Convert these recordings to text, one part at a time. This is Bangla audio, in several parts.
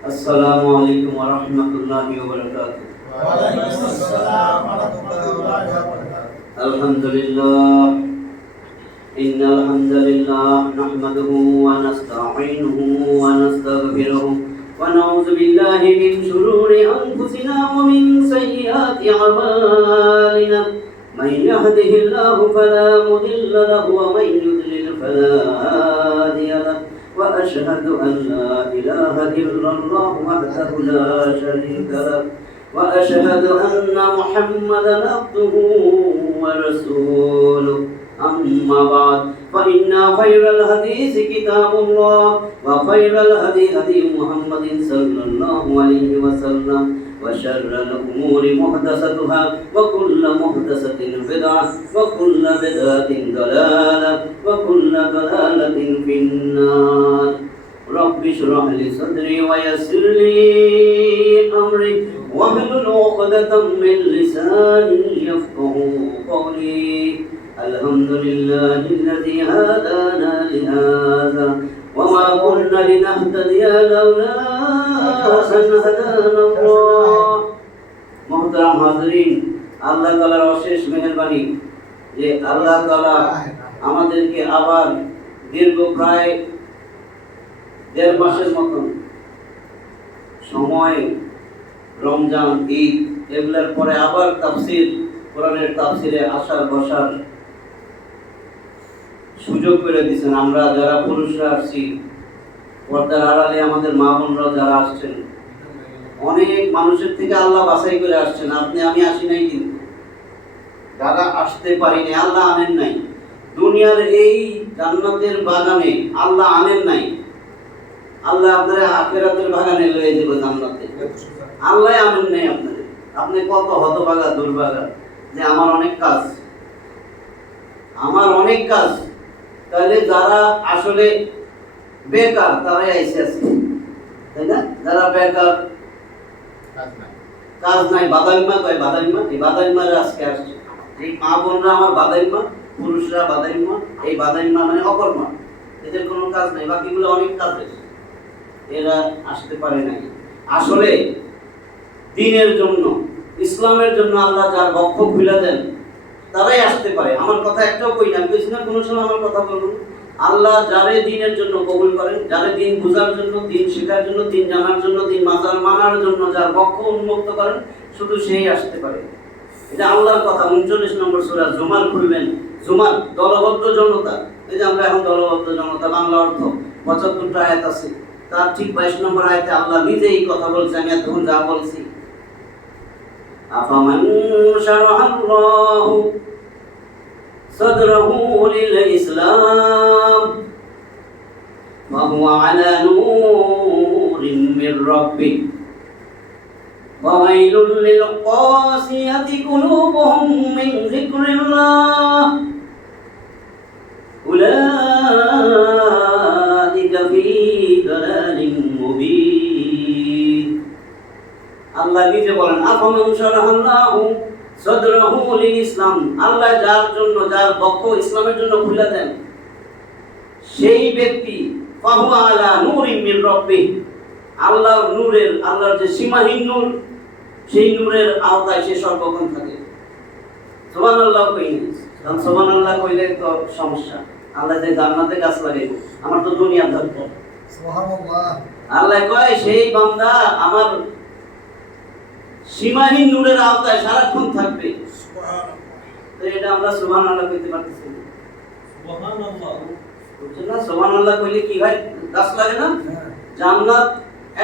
السلام عليكم ورحمة الله وبركاته. وعليكم السلام ورحمة الله وبركاته. الحمد لله إن الحمد لله نحمده ونستعينه ونستغفره ونعوذ بالله من شرور أنفسنا ومن سيئات أعمالنا من يهده الله فلا مضل له ومن يضلل فلا هادي له وأشهد أن لا إله إلا الله وحده لا شريك له وأشهد أن محمدا عبده ورسوله أما بعد فإن خير الحديث كتاب الله وخير الهدي هدي محمد صلى الله عليه وسلم وشر الأمور محدثاتها وكل محدثة بدعة وكل بدعة ضلالة وكل ضلالة في النار. رب اشرح لي صدري ويسر لي أمري واحلل عقدة من لساني يفقهوا قولي. الحمد لله الذي هدانا لهذا وما كنا لنهتدي لولا أن هدانا الله. محترم হাজরিন, আল্লাহ তাআলার অশেষ মেহেরবানি যে আল্লাহ তাআলা আমাদেরকে আবার দীর্ঘ প্রায় 1.5 মাসের মতন সময়, রমজান, ঈদ এগুলোর পরে আবার তাফসীর, কোরআনের তাফসীরে আসার বসার সুযোগ করে দিয়েছেন। আমরা যারা পুরুষরা আসছি, পর্দার আড়ালে আমাদের মা বোনরা যারা আসছেন, অনেক মানুষের থেকে আল্লাহ বাছাই করে আসছেন। আমি আসি নাই, কিন্তু যারা আসতে পারিনি, আল্লাহ আনেন নাই দুনিয়ার এই জান্নাতের বাগানে, আল্লাহ আনেন নাই। আল্লাহ আপনারা আখিরাতের বাগানে লয়ে যাবে জান্নাতে, আল্লাহ আনেন নাই আপনাদের। আপনি কত হতভাগা দুর্ভাগা যে আমার অনেক কাজ। তাহলে যারা আসলে বেকার তারাই আইসে আছে, তাই না? যারা বেকার, কাজ নাই, বাদাইমা কয়, এই বাদাইমারা আজকে আসছে। এই মা বোনরা আমার বাদাইমা, পুরুষরা বাদাইমা। এই বাদাইমা মানে অকর্মা, এদের কোনো কাজ নাই, বাকিগুলো অনেক কাজের। এরা আসতে পারে নাই। আসলে দ্বীনের জন্য, ইসলামের জন্য আল্লাহ যার বক্ষ খুলে দেন তারাই আসতে পারে। আমার কথা একটাও কই না, কইছি না কোনো সময় আমার কথা বলুন। আল্লাহ যারে দ্বীনের জন্য কবুল করেন, যারে দ্বীন বোঝার জন্য, দ্বীন শেখার জন্য, দ্বীন জানার জন্য, দ্বীন মানার জন্য যার বক্ষ উন্মুক্ত করেন, শুধু সেই আসতে পারে। এটা আল্লাহর কথা। 39 নম্বর সূরা জুমার খুলবেন। জুমার দলবদ্ধ জনতা, এই যে আমরা এখন দলবদ্ধ জনতা, বাংলা অর্থ 75টা আয়াত আছে। তার ঠিক 22 নম্বর আয়াতে আল্লাহ নিজেই কথা বলছে। আমি এতক্ষণ যা বলছি, আফামান শারাহাল্লাহু সাদরাহু লিল ইসলাম ওয়া হুয়া আলা নূরিন মির রাব্বিহ ওয়া ওয়াইলুল লিল কাসিয়াতি কুলুবুহুম মিন যিকরিল্লাহ উলাইকা ফি দালালিন মুবিন। আল্লাহ নিজে বলেন, আফামান শারাহাল্লাহু সাদরাহু লিল ইসলাম, আল্লাহ যার জন্য, যার বক্ষ ইসলামের জন্য খুলে দেন, সেই ব্যক্তি ফাহুয়া আলা নূরিন মির রাব্বিহ, আল্লাহর নূরের, আল্লাহর যে সীমাহীন নূর, সেই নূরের আওতায় সে সর্বক্ষণ থাকে। সুবহানাল্লাহ কইনি, কারণ সুবহানাল্লাহ কইলে তো সমস্যা। আল্লাহ যে জান্নাতে গাছ লাগাইবো, আমার তো দুনিয়ার দরকার। সুবহানাল্লাহ। আল্লাহ কয় সেই বান্দা আমার সীমাহীন নূরের আওতায় সারাক্ষণ থাকবে। তো এটা আমরা সুবহানাল্লাহ কইতে পারতেছি না। সুবহানাল্লাহ, বুঝছেন না? সুবহানাল্লাহ কইলে কি হয়? গাছ লাগে না? জান্নাত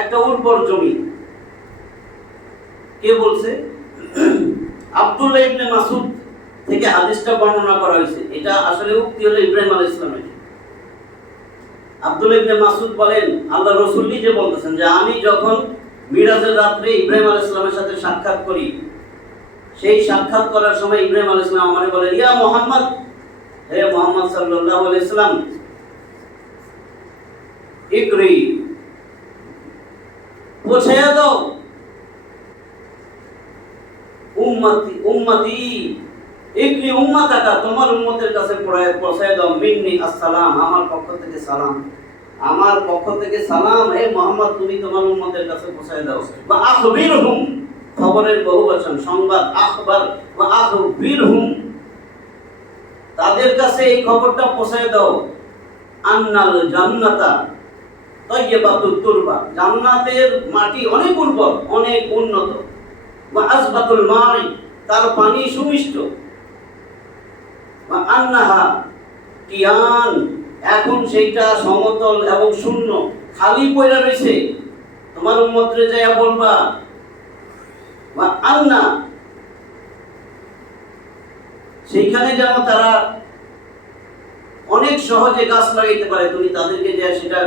একটা উর্বর জমি। কে বলছে? আব্দুল্লাহ ইবনে মাসউদ থেকে হাদিসটা বর্ণনা করা হয়েছে। এটা আসলে উক্তি হলো ইব্রাহিম আলাইহিস সালামের। আব্দুল্লাহ ইবনে মাসউদ বলেন, আল্লাহ রাসূল নিজে বলতেছেন যে আমি যখন মিরাজের রাত্রে ইব্রাহিম আলাইহিস সালামের সাথে সাক্ষাৎ করি, সেই সাক্ষাৎ করার সময় ইব্রাহিম আলাইহিস সালাম আমাকে বলেন, ইয়া মুহাম্মদ, হে মুহাম্মদ সাল্লাল্লাহু আলাইহি সাল্লাম, ইকরি, পৌঁছে দাও, উম্মতি ইকরি উম্মাতাকা, তোমার উম্মতের কাছে পৌঁছে দাও, মিন্নি আসসালাম, আমার পক্ষ থেকে সালাম। আমার পক্ষ থেকে সালাম, হে মুহাম্মদ তুমি তোমার উম্মতের কাছে পৌঁছায় দাও। বা আখবিরহুম, খবরের বহুবচন, সংবাদ, আখবার বা আখবিরহুম, তাদের কাছে এই খবরটা পৌঁছায় দাও। আন্নাল জান্নাতা তাইয়্যিবাতুত তুরবা, জান্নাতের মাটি অনেক উর্বর, অনেক উন্নত। ওয়া আসবাতুল মাই, তার পানি সুমিষ্ট। ওয়া আন্নাহা কিয়ান, এখন সেইটা সমতল এবং শূন্য, খালি পড়ে রয়েছে। তোমার উম্মতরে যাইয়া বলবা ওয়া আন্না, সেইখানে যেন তারা অনেক সহজে গাছ লাগাইতে পারে, তুমি তাদেরকে যে সেটা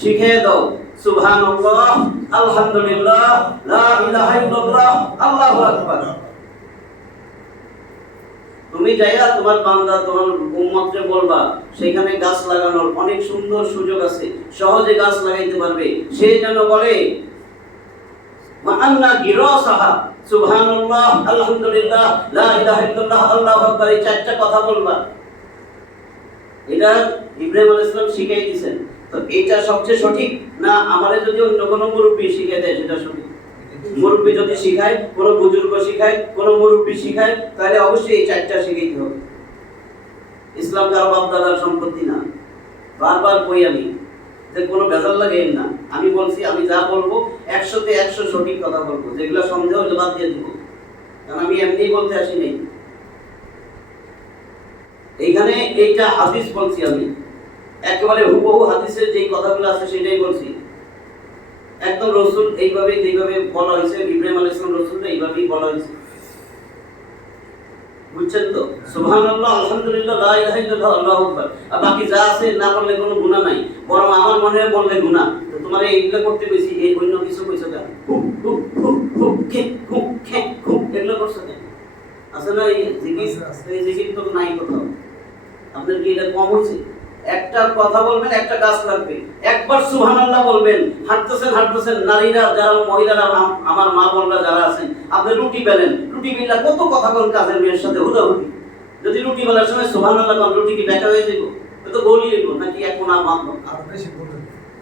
শিখিয়ে দাও। সুবহানাল্লাহ, আলহামদুলিল্লাহ, লা ইলাহা ইল্লাল্লাহ, আল্লাহু আকবার। তুমি যাইয়া তোমার বান্দা, তোমার উম্মতকে বলবা সেখানে গাছ লাগানোর অনেক সুন্দর সুযোগ আছে, সহজে গাছ লাগাইতে পারবে। সে যেন বলে ওয়া আন্না গিরাসাহা, সুবহানাল্লাহ, আলহামদুলিল্লাহ, লা ইলাহা ইল্লাল্লাহ, আল্লাহু আকবার, এই চারটা কথা বলবা। এটা ইব্রাহিম আলাইহিস সালাম শিখিয়ে দিয়েছেন। তো এটা সবচেয়ে সঠিক না আমারে যদি অন্য কোনো মুরব্বি শিখিয়ে দেয় সেটা সঠিক? মুরব্বি যদি শিখায়, কোনো বুজুর্গ শিখায়, কোনো মুরব্বি শিখায়, তাহলে অবশ্যই এই চারটা শিখাইতে হবে। ইসলাম কারো বাপ দাদার সম্পত্তি না। বারবার কই আমি যে কোনো ভেজাল লাগেন না। আমি বলছি, আমি যা বলবো 100তে 100 সঠিক কথা বলবো, যেগুলো সন্দেহ হলে বাদ দিয়ে দিব, কারণ আমি এমনি বলতে আসি নাই। এইখানে এইটা হাদিস বলছি, আমি একেবারে হুবহু হাদিসের যেই কথাগুলো আছে সেটাই বলছি। একদম রাসূল এইভাবে যেভাবে বলা হয়েছে, ইব্রাহিম আলাইহিস সালাম রাসূলকে এইভাবেই বলা হয়েছে। বুঝছেন তো? সুবহানাল্লাহ, আলহামদুলিল্লাহ, লা ইলাহা ইল্লাল্লাহ, আল্লাহু আকবার। আর বাকি যা আছে না বললে কোনো গুনাহ নাই, বরং আমার মনে হয় বললে গুনাহ। তো তোমার এইগুলো করতে বেশি, এই অন্য কিছু কইছো কেন? এগুলো করছো কেন? আসলে এই জিকির তো নাই কোথাও। আপনার কি এটা কম হয়েছে? একটা কথা বলবেন, একটা গাছ লাগবে। একবার সুবহানাল্লাহ বলবেন, হাঁটতেছেন নারীরা, যারা মহিলারা, আমার মা বোনরা যারা আছেন, আপনি রুটি বেলেন, রুটি বেলা কত কথা বলেন কাজের মেয়ের সাথে হুদাহুদি। যদি রুটি বেলার সময় সুবহানাল্লাহ বলেন, রুটি কি বেঁকা হয়ে যাবে? তো গলি হইব নাকি এক কোনা বাঁধব?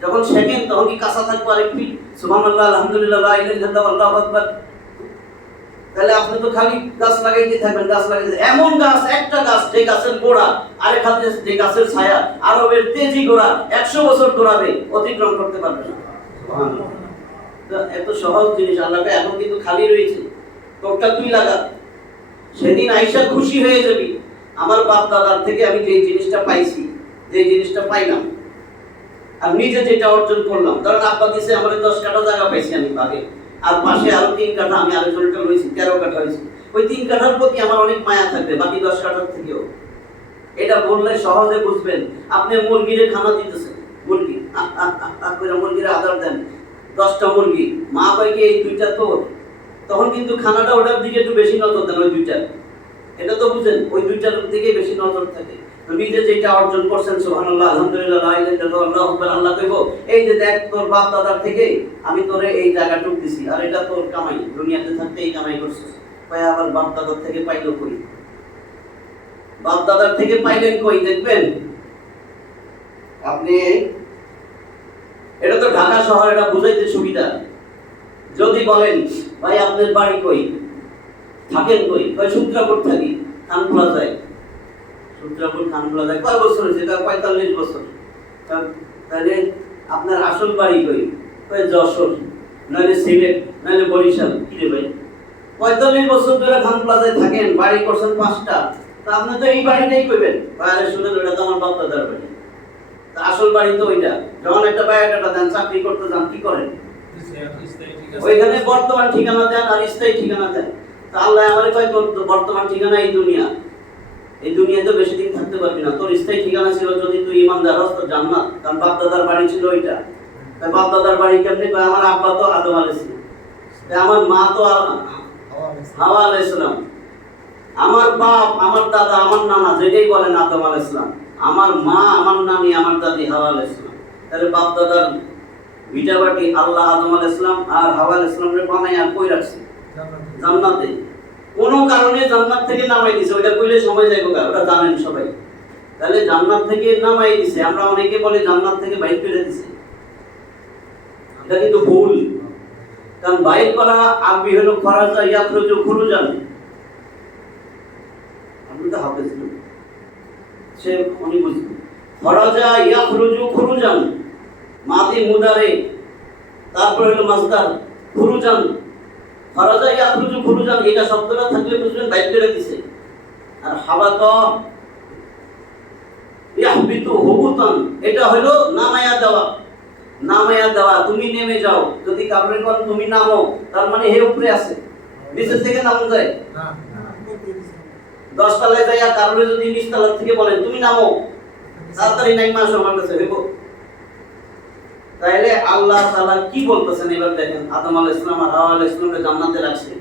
যখন শেখেন তখন কি কাঁচা থাকবো আরেক ফিট? সুবহানাল্লাহ, আলহামদুলিল্লাহ, লা ইলাহা ইল্লাল্লাহ, আল্লাহু আকবার। তাহলে আপনি তো খালি গাছ লাগাইতে থাকবেন, গাছ লাগাইতে। এমন গাছ, একটা গাছ যে গাছের গোড়া, আরেক হাতে যে গাছের ছায়া, আরবের তেজি গোড়া 100 বছর দৌড়াবে, অতিক্রম করতে পারবে না। তো এত সহজ জিনিস আল্লাহকে এখন কিন্তু খালি রয়েছে, তোরটা তুই লাগা। সেদিন আইসা খুশি হয়ে যাবি, আমার বাপ দাদার থেকে আমি যে জিনিসটা পাইছি, যে জিনিসটা পাইলাম, আর নিজে যেটা অর্জন করলাম। ধরেন আব্বা দিছে আমার 10 কাঠা জায়গা পাইছি আমি ভাগে, আর পাশে আরো 3 কাঠা আমি আরেকজনটা রয়েছি, 13 কাঠা হয়েছে। ওই 3 কাঠার প্রতি আমার অনেক মায়া থাকবে বাকি 10 কাঠার থেকেও। এটা বললে সহজে বুঝবেন। আপনি মুরগিরে খানা দিতেছেন, মুরগি আপনারা মুরগিরে আদার দেন, 10টা মুরগি, মা কয় কি এই 2টা তোর, তখন কিন্তু খানাটা ওটার দিকে একটু বেশি নজর দেন, ওই 2টা। এটা তো বুঝেন, ওই 2টার দিকে বেশি নজর থাকে। নিজে যেটা অর্জন করছেন, সুবহানাল্লাহ, আলহামদুলিল্লাহ, লা ইলাহা ইল্লাল্লাহ, আল্লাহু আকবার, আল্লাহ কইবো এই যে দেখ তোর বাপ দাদার থেকে আমি তোরে এই জায়গাটুক দিছি, আর এটা তোর কামাই, দুনিয়াতে থাকতে এই কামাই করছিস। কয় আবার বাপ দাদার থেকে পাইলো কই? বাপ দাদার থেকে পাইলেন কই? দেখবেন আপনি, এটা তো ঢাকা শহর, এটা বুঝাইতে সুবিধা। যদি বলেন ভাই আপনার বাড়ি কই, থাকেন কই? কয় সূত্রাপুর থাকি, খানপুরা যায়। সূত্রাপুর খানপুরা যায় কয় বছর হয়েছে? 45 বছর। তাহলে আপনার আসল বাড়ি কই? কয় যশোর, নাহলে সিলেট, নাহলে বরিশাল। কি রে ভাই, 45 বছর ধরে খানপ্লাজায় থাকেন, বাড়ি করছেন 5টা, তা আপনি তো এই বাড়িটাই কইবেন বাইরে শুনেন ওটা তো আমার বাপ দাদার বাড়ি। তা আসল বাড়ি তো ওইটা। যখন একটা বায়োডাটা দেন, চাকরি করতে যান, কি করেন? ওইখানে বর্তমান ঠিকানা দেন আর স্থায়ী ঠিকানা দেন। তা আল্লাহ আমারে কয় তোর বর্তমান ঠিকানা এই দুনিয়া, এই দুনিয়াতে বেশি দিন থাকতে পারবি না। তোর স্থায়ী ঠিকানা ছিল যদি তুই ইমানদার হস তো জান্নাত, কারণ বাপ দাদার বাড়ি ছিল ওইটা। বাপ দাদার বাড়ি কেমনি? আমার আব্বা তো আদম আলাইহিস সালাম, আমার মা তো হাওয়া আলাইহিস সালাম, আমার বাপ, আমার দাদা, আমার নানা, যেটাই বলেন আদম আলাইহিস সালাম, আমার মা, আমার নানি, আমার দাদি হাওয়া আলাইহিস সালাম। তাহলে বাপ দাদার ভিটাবাটি আল্লাহ আদম আলাইহিস সালাম আর হাওয়া আলাইহিস সালামকে বানাইয়া কই রাখছে? জান্নাতে। কোন কারণে জান্নাত থেকে নামাই দিয়েছে, ওইটা কইলে সময় যাইব, ওটা জানেন সবাই। তাহলে জান্নাত থেকে নামাই দিছে। আমরা অনেকে বলে জান্নাত থেকে বাইর করে দিছে, এটা কিন্তু ভুল। কারণ বাইর করা আরবি হলো খরাজা ইয়াখরুজু খুরুজান। আপনি তো হাফেজ না, সে উনি বুঝবেন। খরাজা ইয়াখরুজু খুরুজান, মাদি মুদারে, তারপর হলো মাসদার খুরুজান। খরাজা ইয়াখরুজু খুরুজান, এটা শব্দটা থাকলে বুঝবেন বাইর করে দিছে। আর হাবাতা ইয়াহবিতু হুবুতান, এটা হলো নামায়া দেওয়া। নামায়া দেওয়া, তুমি নেমে যাও। যদি কাবরে কোন তুমি নামো, তার মানে হে উপরে আছে, নিচের থেকে নামো যায়। 10 তলায় যাইয়া কাবরে যদি 20 তলা থেকে বলেন তুমি নামো, তাড়াতাড়ি নাইমা আসো আমার কাছে হইব। তাহলে আল্লাহ তাআলা কি বলতেছেন এবার দেখেন। আদম আলাইহিস সালাম আর হাওয়া আলাইহিস সালামকে জান্নাতে রাখছে,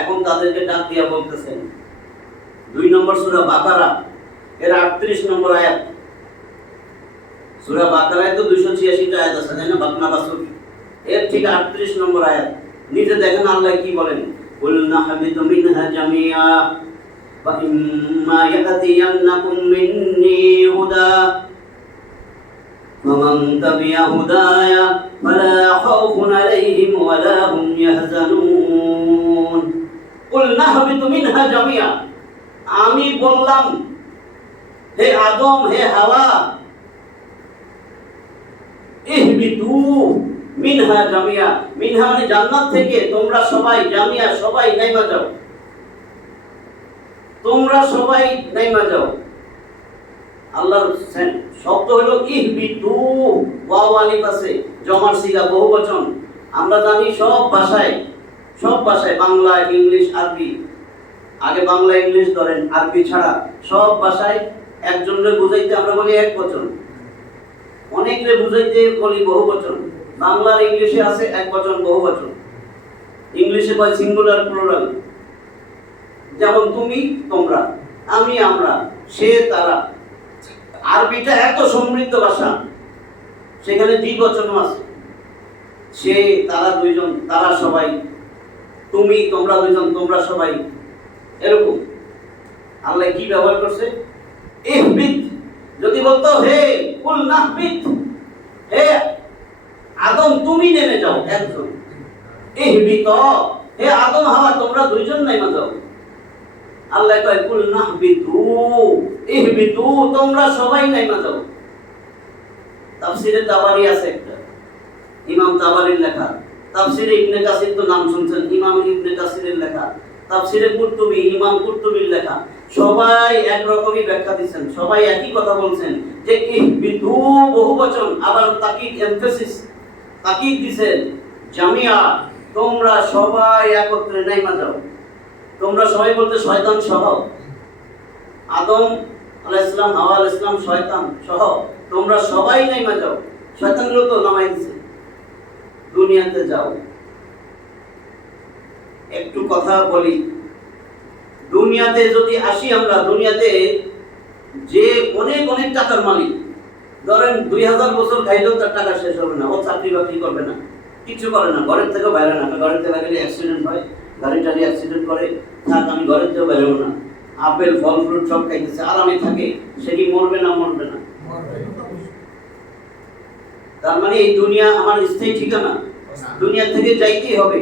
এখন তাদেরকে ডাক দিয়া বলতেছেন 2 নম্বর সূরা বাকারা এর 38 নম্বর আয়াত। সূরা বাকারায় তো 286 টা আয়াত আছে, তাই না? বাকনা বাসুর এর ঠিক 38 নম্বর আয়াত। নিচে দেখেন আল্লাহ কি বলেন, কুলনা হাবিতু মিনহা জামিআ ওয়া ইম্মা ইয়াতিয়ান্নাকুম মিন্নি হুদা ফামান তাবিআ হুদায়া ফালা খাউফুন আলাইহিম ওয়ালা হুম ইয়াহজানুন। কুলনা হাবিতু মিনহা জামিআ, আমি বললাম হে আদম হে হাওয়া, ইহবিতু মিনহা জামিয়া, মিনহা মানে জান্নাত থেকে তোমরা সবাই, জামিয়া সবাই নাইমা যাও, তোমরা সবাই নাইমা যাও। আল্লাহর শব্দ হলো ইহবিতু, ওয়াও আলিফ আছে, জমার সিগা বহুবচন। আমরা জানি সব ভাষায় বাংলা ইংলিশ আরবি, আগে বাংলা ইংলিশ ধরেন, আরবি ছাড়া সব ভাষায় একজনকে বুঝাইতে আমরা বলি এক বচন, অনেকরে বুঝাইতে বলি বহু বচন। বাংলার ইংলিশে আছে এক বচন বহু বচন, ইংলিশে কয় সিঙ্গুলার প্লুরাল। যেমন তুমি তোমরা, আমি আমরা, সে তারা। আরবিটা এত সমৃদ্ধ ভাষা, সেখানে দ্বিবচনও আছে। সে তারা দুইজন, তারা সবাই, তুমি তোমরা দুইজন, তোমরা সবাই, এরকম। আল্লাহ কি ব্যবহার করছে? ইহবিত। যদি বলতো হে কুল নাহবিত, হে আদম তুমি নেমে যাও একজন, ইহবিত হে আদম হাওয়া তোমরা দুইজন নেমে যাও। আল্লাহ কয় কুল নাহবিতু, ইহবিতু তোমরা সবাই নেমে যাও। তাফসীরে তাবারি আছে একটা, ইমাম তাবারির লেখা। তাফসীরে ইবনে কাসির তো নাম শুনছেন, ইমাম ইবনে কাসিরের লেখা। তাফসীরে কুরতুবী, ইমাম কুরতুবীর লেখা। সবাই এক রকমই ব্যাখ্যা দিচ্ছেন, সবাই একই কথা বলছেন যে ইহবিতু বহুবচন, আবার তাকিদ এমফাসিস, তাকিদ দিবেন জামিয়া, তোমরা সবাই একত্রে নাইমা যাও। তোমরা সবাই বলতে শয়তান সহ, আদম আলাইহিস সালাম হাওয়া আলাইহিস সালাম শয়তান সহ তোমরা সবাই নাইমা যাও। শয়তানগুলো তো নামাই দিছে, দুনিয়াতে যাও। একটু কথা বলি, দুনিয়াতে যদি আসি আমরা, দুনিয়াতে যে অনেক অনেক টাকার মালিক, ধরেন 2000 বছর খাইলেও তার টাকা শেষ হবে না, ও চাকরি বাকরি করবে না, কিছু করে না, ঘরের থেকেও বাইরে না। ঘরের থেকে গেলে অ্যাক্সিডেন্ট হয়, গাড়ি টাড়ি অ্যাক্সিডেন্ট করে, থাক আমি ঘরের থেকেও বেরোবো না, আপেল ফল ফ্রুট সব খাইতেছে, আরামে থাকে, সে কি মরবে না? মরবে না। তার মানে এই দুনিয়া আমার স্থায়ী ঠিকানা, দুনিয়া থেকে যাইতেই হবে।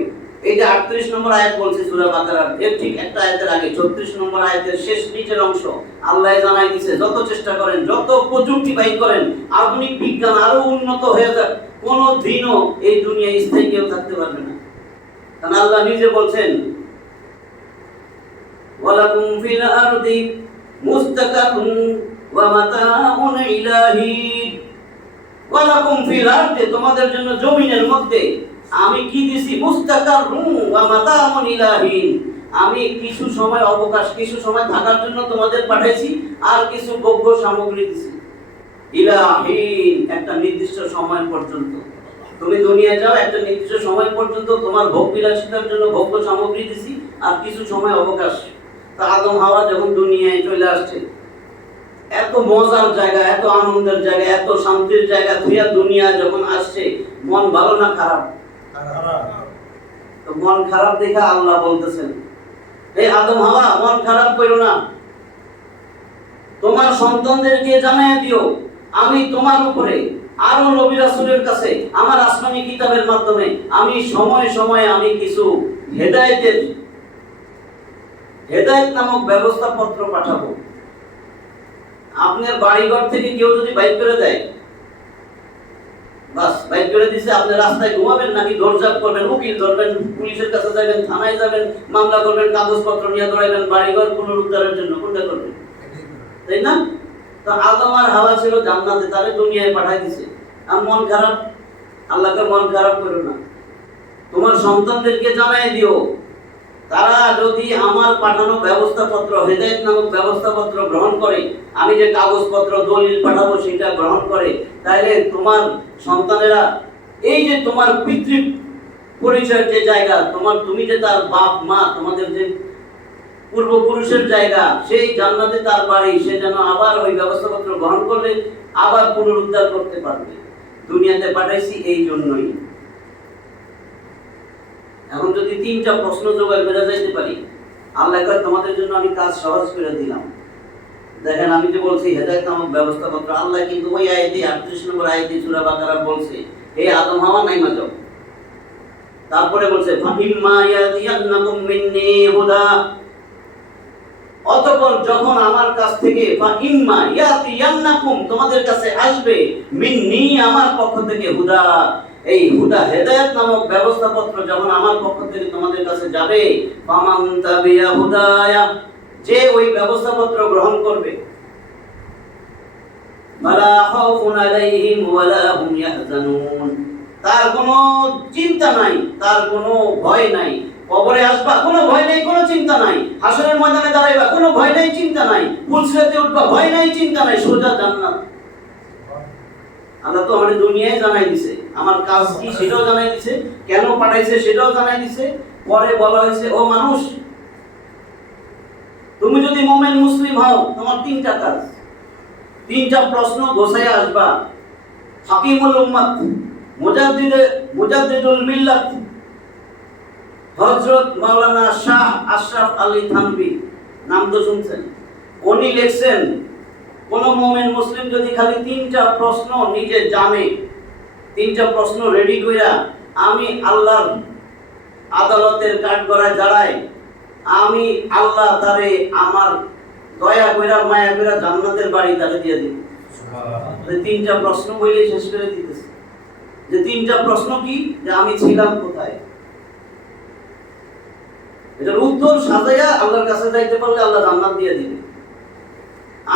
এই যে 38 নম্বর আয়াত বলছে সূরা বাকারার, এর ঠিক একটা আয়াতের আগে 34 নম্বর আয়াতের শেষ নিচের অংশ আল্লাহ জানাই দিয়েছে, যত চেষ্টা করেন, যত প্রযুক্তি বাইর করেন, আধুনিক বিজ্ঞান আরো উন্নত হয়ে যাক, কোনো দিনও এই দুনিয়ায় স্থায়ী কেউ থাকতে পারবে না। কারণ আল্লাহ নিজে বলছেন ওয়ালাকুম ফিল আরদি মুস্তাকারুন ওয়া মাতাউন ইলাহি। ওয়ালাকুম ফিল আরদি, তোমাদের জন্য জমিনের মধ্যে আমি কি দিছি? মুস্তাকারুন ওয়া মাতাউন ইলাহি, আমি কিছু সময় অবকাশ, কিছু সময় থাকার জন্য তোমাদের পাঠাইছি, আর কিছু ভোগ্য সামগ্রী দিছি। ইলাহিন, একটা নির্দিষ্ট সময় পর্যন্ত তুমি দুনিয়া যাও, একটা নির্দিষ্ট সময় পর্যন্ত তোমার ভোগ বিলাসিতার জন্য ভোগ্য সামগ্রী দিছি, আর কিছু সময় অবকাশ। তা আদম হাওয়া যখন দুনিয়ায় চলে আসছে, এত মজার জায়গা, এত আনন্দের জায়গা, এত শান্তির জায়গা ধুইয়া দুনিয়া যখন আসছে, মন ভালো না খারাপ? তো মন খারাপ দেখে আল্লাহ বলতেছেন, এই আদম হাওয়া মন খারাপ করো না, তোমার সন্তানদেরকে জানিয়ে দিও আমি তোমার উপরে আরো নবী রাসূলের কাছে আমার আসমানি কিতাবের মাধ্যমে আমি সময় সময়ে আমি কিছু হেদায়েত নামক ব্যবস্থাপত্র পাঠাবো। আপনার বাড়িঘর থেকে কেউ যদি বাইক করে দেয়, বাস বাইক করে দিছে, আপনি রাস্তায় ঘুমাবেন নাকি দৌড়ঝাঁপ করবেন, উকিল ধরবেন, পুলিশের কাছে যাবেন, থানায় যাবেন, মামলা করবেন, কাগজপত্র নিয়ে দৌড়াইবেন বাড়িঘর পুনরুদ্ধারের জন্য, কোনটা করবেন? তাই না? তো আদম আর হাওয়া ছিল জান্নাতে, তারে দুনিয়ায় পাঠাই দিছে। আর মন খারাপ, আল্লাহকে মন খারাপ করো না। তোমার সন্তানদেরকে জানাই দিও তারা যদি আমার পাঠানো ব্যবস্থাপত্র হেদায়েত নামক ব্যবস্থাপত্র গ্রহণ করে, আমি যে কাগজপত্র দলিল পাঠাবো সেটা গ্রহণ করে, তাহলে তোমার সন্তানেরা এই যে তোমার পিতৃ পরিচয়ের যে জায়গা, তুমি যে তার বাপ মা, তোমাদের যে পূর্বপুরুষের জায়গা, সেই জান্নাতে তার বাড়ি, সে যেন আবার ওই ব্যবস্থাপত্র গ্রহণ করলে আবার পুনরুদ্ধার করতে পারবে। দুনিয়াতে পাঠাইছি এই জন্যই। এখন যদি 3টা প্রশ্ন জোগাড় করে যাইতে পারি, আল্লাহ কয় তোমাদের জন্য আমি কাজ সহজ করে দিলাম। দেখেন আমি যে বলছি হেদায়েত নামক ব্যবস্থাপত্র, আল্লাহ কিন্তু ওই আয়াতে 38 নম্বর আয়াতে সূরা বাকারা বলছে হে আদম হাওয়া নাইমা যাও। তারপরে বলছে ফাইম্মা ইয়াতিয়ান্নাকুম মিন্নি হুদা, অতঃপর যখন আমার কাছ থেকে ফাইম্মা ইয়াতিয়ান্নাকুম তোমাদের কাছে আসবে মিন্নি আমার পক্ষ থেকে হুদা, এই হুদা হেদায়েত নামক ব্যবস্থাপত্র যখন আমার পক্ষ থেকে তোমাদের কাছে যাবে, ফামান তাবিয়া হুদায়া, যে ওই ব্যবস্থাপত্র গ্রহণ করবে, মালা খাউফুন আলাইহিম ওয়ালা হুম ইয়াহজানুন, তার কোনো চিন্তা নাই, তার কোনো ভয় নাই। কবরে আসবা কোনো ভয় নাই, কোনো চিন্তা নাই। হাসরের ময়দানে দাঁড়াইবা কোনো ভয় নাই, চিন্তা নাই। পুলসিরাতে উঠবা ভয় নাই, চিন্তা নাই, সোজা জান্নাত। আল্লাহ তো আমাদের দুনিয়ায় জানাই দিছে, আমার কাজ কি সেটাও জানাই দিছে, কেন পাঠাইছে সেটাও জানাই দিছে। পরে বলা হয়েছে ও মানুষ, তুমি যদি মুমিন মুসলিম হও তোমার 3টা কাজ, 3টা প্রশ্ন গোছায় আসবা। হাকিমুল উম্মাত, মুজাদ্দিদুল মিল্লাত হযরত মাওলানা শাহ আশরাফ আলী থানভী, নাম তো শুনছেন। উনি লিখছেন কোন মুমিন মুসলিম যদি খালি 3টা প্রশ্ন নিজে জানে, 3টা প্রশ্ন রেডি কইরা আমি আল্লাহর আদালতের কাঠগড়ায় দাঁড়াই, আমি আল্লাহ তারে আমার দয়া কইরা মায়া কইরা জান্নাতের বাড়ি তারে দিয়ে দিই। সুবহানাল্লাহ। 3টা প্রশ্ন বইলে শেষ করে দিতেছে। যে 3টা প্রশ্ন কি? যে আমি ছিলাম কোথায়? এটার উত্তর সাজাইয়া আল্লাহর কাছে যাইতে পারলে আল্লাহ জান্নাত দিয়ে দিবে।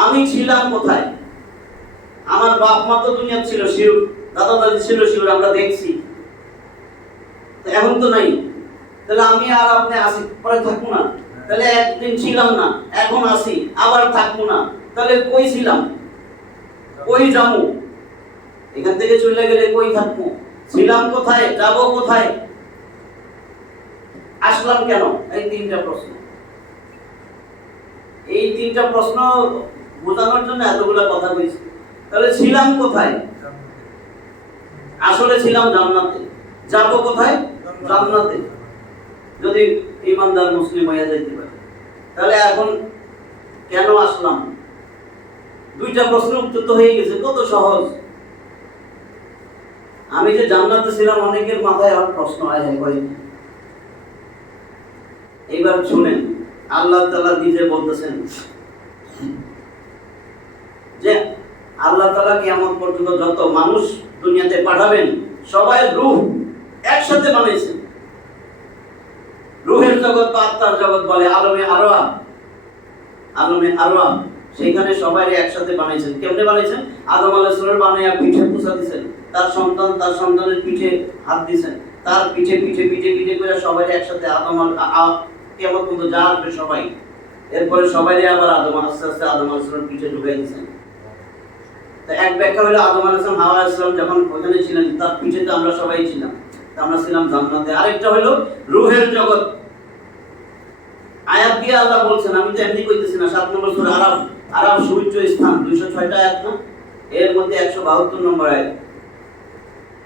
আমি ছিলাম কোথায়? আমার বাপ মা তো দুনিয়া ছিল, শিউর দাদা দাদি ছিল, শিউর আমরা দেখছি, এখন তো নাই। তাহলে আমি আর আপনি আসি, পরে থাকবো না। তাহলে একদিন ছিলাম না, এখন আসি, আবার থাকবো না। তাহলে কই ছিলাম, কই যাবো? এখান থেকে চলে গেলে কই থাকবো? ছিলাম কোথায়, যাব কোথায়, আসলাম কেন? এই 3টা প্রশ্ন। এই 3টা প্রশ্ন বোঝানোর জন্য এতগুলা কথা কইছি। তাহলে ছিলাম কোথায়? আসলে ছিলাম জান্নাতে। যাব কোথায়? জান্নাতে, যদি ঈমানদার মুসলিম হয়ে যাইতে পারে। তাহলে এখন কেন আসলাম? 2টা প্রশ্নের উত্তর তো হয়ে গেছে, কত সহজ। আমি যে জান্নাতে ছিলাম, অনেকের মাথায় আর প্রশ্ন আসে ভাই। এবার শুনেন, আল্লাহ তাআলা নিজে বলতেছেন যে আল্লাহ তাআলা কিয়ামত পর্যন্ত যত মানুষ দুনিয়াতে পাঠাবেন সবাই রূহ একসাথে বানাইছেন। রূহের জগৎ বা আত্মার জগৎ বলে আলমে আরওয়াহ, আলমে আরওয়াহ, সেখানে সবাই একসাথে বানাইছেন। কেমনে বানাইছেন? আদম আলাইহিস সালাম বানায়া পিঠে পুছা দিয়েছেন, তার সন্তান তার সন্তানের পিঠে হাত দিয়েছেন, তার পিঠে পিঠে পিঠে পিঠে করে সবাই একসাথে আদম কিয়ামত পর্যন্ত যা আসবে সবাই, এরপরে সবাই আবার আদম আস্তে আস্তে আদম আলাইহিস সালাম পিঠে ঢুকাই দিয়েছেন। তো এক ব্যাখ্যা হলো আদম আলাইহিস সালাম হাওয়া আলাইহিস সালাম যখন ওখানে ছিলেন তার পিঠেতে আমরা সবাই ছিলাম, আমরা ছিলাম জান্নাতে। আরেকটা হলো রূহের জগৎ। আয়াত দিয়ে আল্লাহ বলছেন, আমি তো এমনি কইতেছি না। 7 নম্বর সূরা আরাফ সুউচ্চ স্থান 206টা আয়াত না, এর মধ্যে 172 নম্বর আয়াত।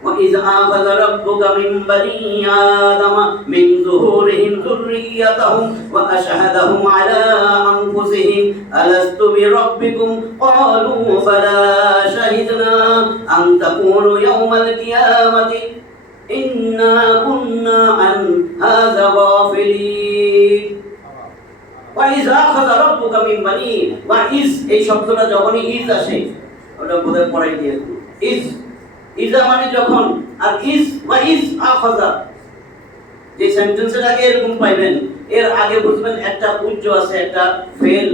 وإذ أخذ ربك من بني آدم من ظهورهم ذريتهم وأشهدهم على أنفسهم ألست بربكم قالوا بلى شهدنا أن تقولوا يوم القيامة إنا كنا عن هذا غافلين وإذ أخذ ربك من بني وإذ এই শব্দটা যখনই ইজ আসে ওটা বোধহয় পড়াই দিয়ে ইজ ইজা মানে যখন আর ইজ ওয়া ইজ আখাযা যে সেন্টেন্সের আগে এরকম পাইবেন এর আগে বুঝবেন একটা উজ্জ আছে একটা ফেল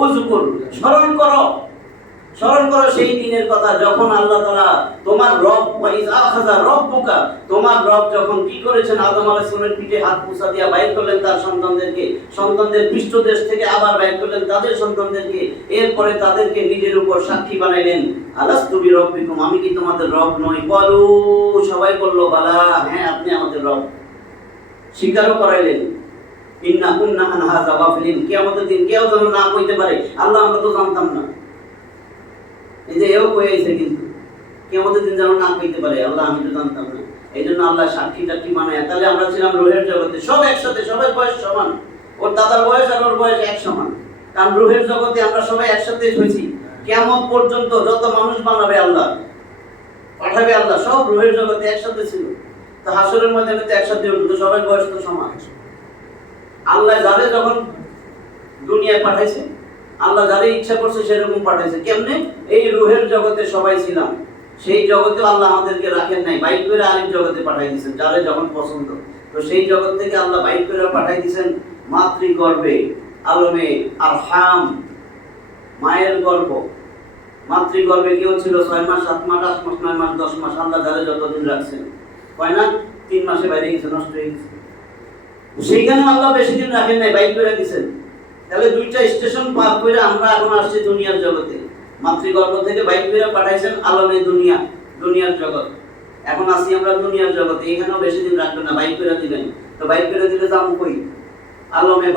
উযকুর স্মরণ করো সেই দিনের কথা যখন আল্লাহ তাআলা তোমার রব ওয়া ইজ আখাযা রব্বুকা তোমার রব যখন কি করেছেন আদম আলাইহিস সালামের পিঠে হাত মুছা দিয়া বাইর করলেন তার সন্তানদের পৃষ্ঠদেশ থেকে আবার বাইর করলেন তাদের সন্তানদেরকে এরপরে তাদেরকে নিজের উপর সাক্ষী বানাইলেন আলাস্তু বিরব্বিকুম আমি কি তোমাদের রব নই বলো সবাই বলল বালা হ্যাঁ আপনি আমাদের রব স্বীকারও করাইলেন ইন্না কুন্না আন হাযা গাফিলিন কিয়ামতের দিন কেউ যেন না কইতে পারে আল্লাহ আমরা তো জানতাম না এই যে এও কইছে কিন্তু কিয়ামতের দিন যেন না কইতে পারে আল্লাহ আমি তো জানতাম না এইজন্য আল্লাহ সাক্ষী টাক্ষী বানায় তাহলে আমরা ছিলাম রূহের জগতে সব একসাথে সবার বয়স সমান ওর দাদার বয়স আর ওর বয়স এক সমান কারণ রূহের জগতে আমরা সবাই একসাথে হইছি কিয়ামত পর্যন্ত যত মানুষ বানাবে আল্লাহ পাঠাবে আল্লাহ সব রূহের জগতে একসাথে ছিল তো হাসরের ময়দানে তো একসাথে উঠতো সবার বয়স তো সমান আল্লাহ যারে যখন দুনিয়ায় পাঠাইছে আল্লাহ যারে ইচ্ছা করছে সেরকম পাঠাইছে কেমনে এই রূহের জগতে সবাই ছিলাম সেই জগতে আল্লাহ আমাদেরকে রাখেন নাই বাইক করে আরেক জগতে পাঠাই দিয়েছেন যারে যখন পছন্দ তো সেই জগৎ থেকে আল্লাহ বাইক করে পাঠাই দিয়েছেন মাতৃগর্ভে আলমে আরহাম মায়ের গর্ভ মাতৃগর্ভে কেউ ছিল 6 মাস 7 মাস 8 মাস 9 মাস 10 মাস আল্লাহ যারে যতদিন রাখছেন কয় না 3 মাসে বাইরে গেছে নষ্ট হয়ে গেছে সেইখানে আল্লাহ বেশি দিন রাখেন নাই বাইক করে দিয়েছেন তাহলে দুইটা স্টেশন পার করে আমরা এখন আসছি দুনিয়ার জগতে মাতৃগর্ভ থেকে বাইক করে পাঠাইছেন আলমে দুনিয়ার জগৎ এখন আসি আমরা দুনিয়ার জগতে এখানেও বেশি দিন রাখবেন না বাইক করে দিবেন তো বাইক করে দিলে যাবো কই আলমে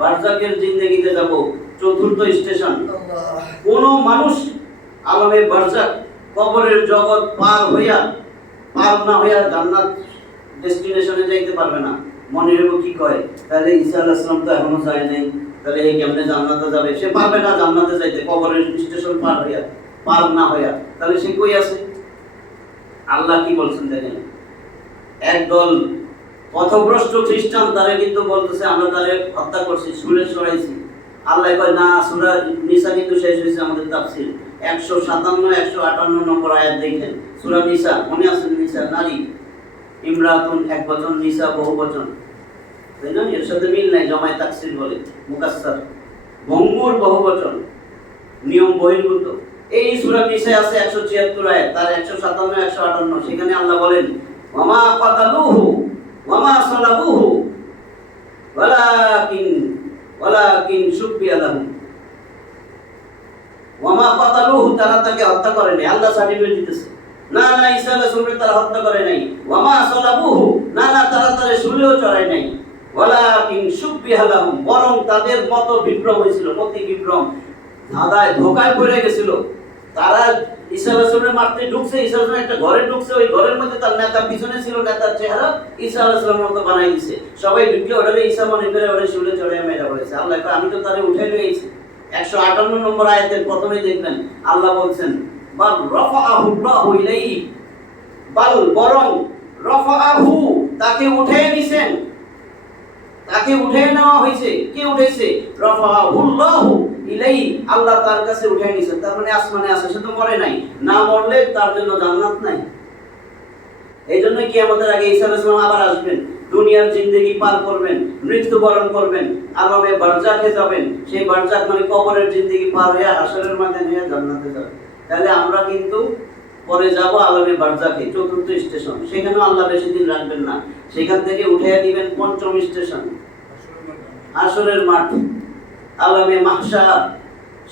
বারজাকের জিন্দেগিতে যাব চতুর্থ স্টেশন কোন মানুষ আলমে বারজাক কবরের জগৎ পার না হইয়া জান্নাত ডেস্টিনেশনে যাইতে পারবে না মনে হইব কি কয় তাহলে ঈসা আলাইহিস সালাম তো এখনো যায় নাই তাহলে এই কেমনে জান্নাতে যাবে সে পারবে না জান্নাতে যাইতে কবরের স্টেশন পার না হইয়া তাহলে সে কই আছে আল্লাহ কি বলছেন দেখেন একদল পথভ্রষ্ট খ্রিস্টান তারা কিন্তু বলতেছে আমরা তারে হত্যা করছি শুলে সরাইছি আল্লাহ কয় না সূরা নিসা কিন্তু শেষ হয়েছে আমাদের তাফসীর 157 158 নম্বর আয়াত দেখেন সূরা নিসা মনে আছে নিসা নারী ইমরাতুন এক বচন নিসা বহু বচন তাই না এর সাথে মিল নাই জমায় তাকসির বলে মুকাসসার ভঙ্গুর বহু বচন নিয়ম বহির্ভূত এই সূরা নিসা আছে 176 আয়াত তার 157 158 সেখানে আল্লাহ বলেন ওয়ামা কাতালুহু ওয়ামা সালাবুহু ওয়ালাকিন শুবিয়া লাহু ওয়ামা কাতালুহু তারা তাকে হত্যা করেনি আল্লাহ সার্টিফিকেট দিতেছে না ঈসা আলাইহিস সালাম তারা হত্যা করে নাই ওয়ামা সালাবুহু না তারা তারে শুলেও চড়ায় নাই ওয়ালাকিন শুবিয়া লাহু বরং তাদের মত বিভ্রম হয়েছিল মতি বিভ্রম ধাঁধায় ধোঁকায় পড়ে গেছিল তারা ঈসা আলাইহিস সালামের মারতে ঢুকছে ঈসা আলাইহিস সালাম একটা ঘরে ঢুকছে ওই ঘরের মধ্যে তার নেতা পিছনে ছিল নেতার চেহারা ঈসা আলাইহিস সালামের মতো বানাই দিয়েছে সবাই ঢুকে ওটারে ঈসা মনে করে ওরে শুলে চড়ায় মেরা বলেছে আল্লাহ কয় আমি তো তারে উঠাই লইছি 158 নম্বর আয়াতের প্রথমেই দেখবেন আল্লাহ বলছেন বাল রাফাআহুল্লাহু ইলাইহি বরং রাফাআহু তাকে উঠিয়ে নিছেন তাকে উঠিয়ে নেওয়া হয়েছে কে উঠেছে রাফাআহুল্লাহু ইলাইহি আল্লাহ তার কাছে উঠিয়ে নিছেন তার মানে আসমানে আছে সে তো মরে নাই না মরলে তার জন্য জান্নাত নাই এইজন্য কিয়ামতের আগে ঈসা আলাইহিস সালাম আবার আসবেন দুনিয়ার জিন্দেগি পার করবেন মৃত্যুবরণ করবেন আলমে বারজাকে যাবেন সেই বারজাক মানে কবরের জিন্দেগি পার হয়ে হাসরের ময়দানে জান্নাতে যাবেন তাহলে আমরা কিন্তু পরে যাব আলমে বারজাকে চতুর্থ স্টেশন সেখানেও আল্লাহ বেশি দিন রাখবেন না সেখান থেকে উঠিয়ে দিবেন পঞ্চম স্টেশন হাসরের মাঠ আলমে মাহশার